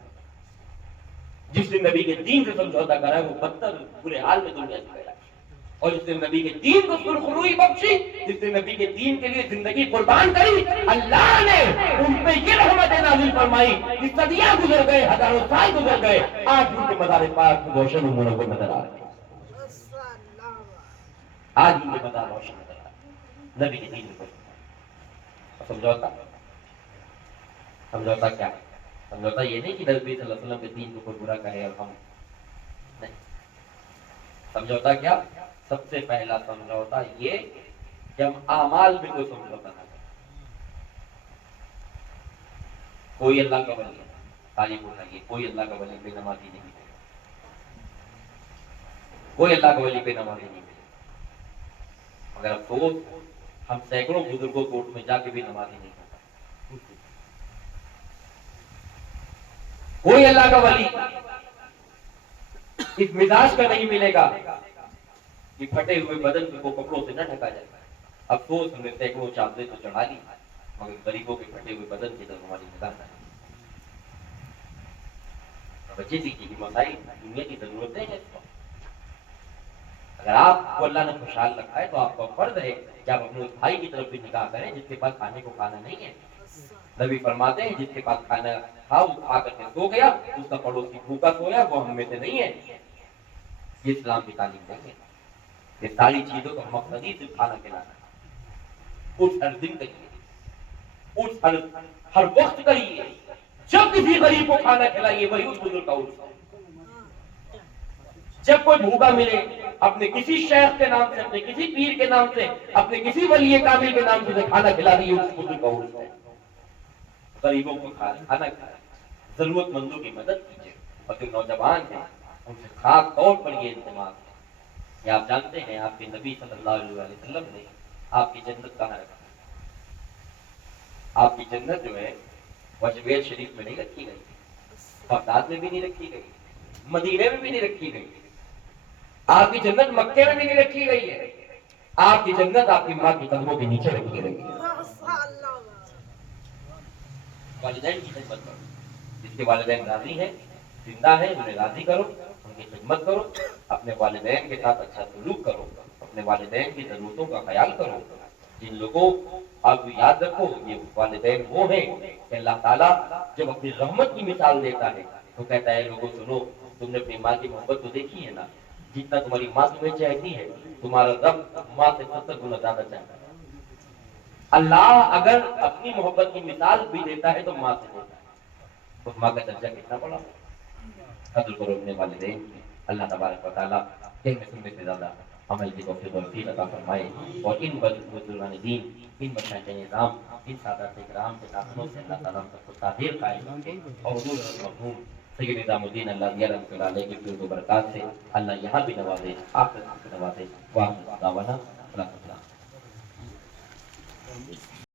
جس نے نبی کے دین سے سمجھوتا کرا ہے وہ بدتر برے حال میں دنیا سے گیا. اور جس نے نبی کے دین کو سرخروئی بخشی, جس نے نبی کے دین کے لیے زندگی قربان کری, اللہ نے ان پہ یہ رحمت نازل فرمائی کہ صدیاں گزر گئے, ہزاروں سال گزر گئے, آج ان کے مزار پاک روشن و منور نظر آ رہے ہیں. آج بھی یہ بتا روشن نظر آ رہا نبی کے دین کو سمجھوتا کیا ہے؟ سمجھوتا یہ نہیں کہ نبی صلی اللہ علیہ وسلم کے دین کو کوئی برا کہے اور ہم نہیں. سمجھوتا کیا؟ سب سے پہلا سمجھوتا یہ کہ ہم اعمال میں کوئی سمجھوتا نہ کریں. کوئی اللہ کا ولی تعلیم اٹھائیے، کوئی اللہ کا ولی بے نمازی نہیں ہے، کوئی اللہ کا ولی بے نمازی نہیں ہے. مگر افسوس ہم سینکڑوں بزرگوں کوٹ میں جا کے بھی نمازی نہیں ہوتا. کوئی اللہ کا ولی اس مزاج کا نہیں ملے گا کہ پھٹے ہوئے بدن کو کپڑوں سے نہ ڈھکا جائے. افسوس ہم نے سینکڑوں چادریں تو چڑھا لی مگر غریبوں کے پھٹے ہوئے بدن کی طرف ہماری نگاہ نہیں. بچے سیکھیے کہ مسائل دنیا کی ضرورتیں ہیں. اگر آپ کو اللہ نے خوشحال رکھا ہے تو آپ کا فرض ہے کہ آپ اپنے بھائی کی طرف بھی نگاہ کریں جس کے پاس کھانے کو کھانا نہیں ہے. نبی فرماتے ہیں جس کے پاس کھانا تھا وہ کھا کر کے سو گیا، اس کا پڑوسی بھوکا سویا، وہ ہم میں سے نہیں ہے. یہ اسلام کی تعلیم نہیں ہے. یہ ساری چیزوں کا مقصد ہی صرف کھانا کھلانا. اس ہر دن کریے، اس ہر وقت کریے. جب کسی غریب کو کھانا کھلائیے وہی اس بزرگ کا عرس ہے. جب کوئی بھوکا ملے اپنے کسی شیخ کے نام سے، اپنے کسی پیر کے نام سے، اپنے کسی ولی کامل کے نام سے کھانا کھلا دیے اس بزرگ کا عرس ہے. غریبوں کو کھانا کھلائیں، ضرورت مندوں کی مدد کیجیے. اور جو نوجوان ہیں ان سے خاص طور پر یہ اہتمام ہے کہ آپ جانتے ہیں آپ کے نبی صلی اللہ علیہ وسلم نے آپ کی جنت کہاں رکھی. آپ کی جنت جو ہے وجویر شریف میں نہیں رکھی گئی، بغداد میں بھی نہیں رکھی گئی، مدینے میں بھی نہیں رکھی گئی. آپ کی جنت مکے میں بھی نہیں رکھی گئی ہے. آپ کی جنت آپ کی ماں کے قدموں کے نیچے رکھی گئی ہے. والدین کی خدمت کرو. جس کے والدین راضی ہیں، زندہ ہیں، انہیں راضی کرو، ان کی خدمت کرو. اپنے والدین کے ساتھ اچھا سلوک کرو، اپنے والدین کی ضرورتوں کا خیال کرو. جن لوگوں آپ کو یاد رکھو یہ والدین وہ ہیں کہ اللہ تعالیٰ جب اپنی رحمت کی مثال دیتا ہے تو کہتا ہے لوگوں سنو، تم نے اپنی ماں کی محبت تو دیکھی ہے نا، جتنا تمہاری ماں تمہیں چاہتی ہے تمہارا رب ماں سے 70 گنا زیادہ چاہتا ہے. اللہ اگر اپنی محبت کی مثال بھی دیتا ہے تو ماں سے دیتا ہے. تو ماں کا درجہ کتنا بڑا ہو. قدر کرو اپنے والدین کی. اللہ تبارک و تعالیٰ کہنے سننے سے زیادہ عمل کی توفیق و نصیب عطا فرمائے. اور ان بزرگان دین، ان مشائخ نظام، ان سادات کرام کے داخلوں سے اللہ تعالیٰ کو تعبیر قائم رکھے. اور حضور مرحوم سید نظام الدین اللہ دیا رحمۃ اللہ علیہ کی فیض و برکات سے اللہ یہاں بھی نوازے، آخرت بھی نوازے. واہ دعوانا اللہ تعالیٰ.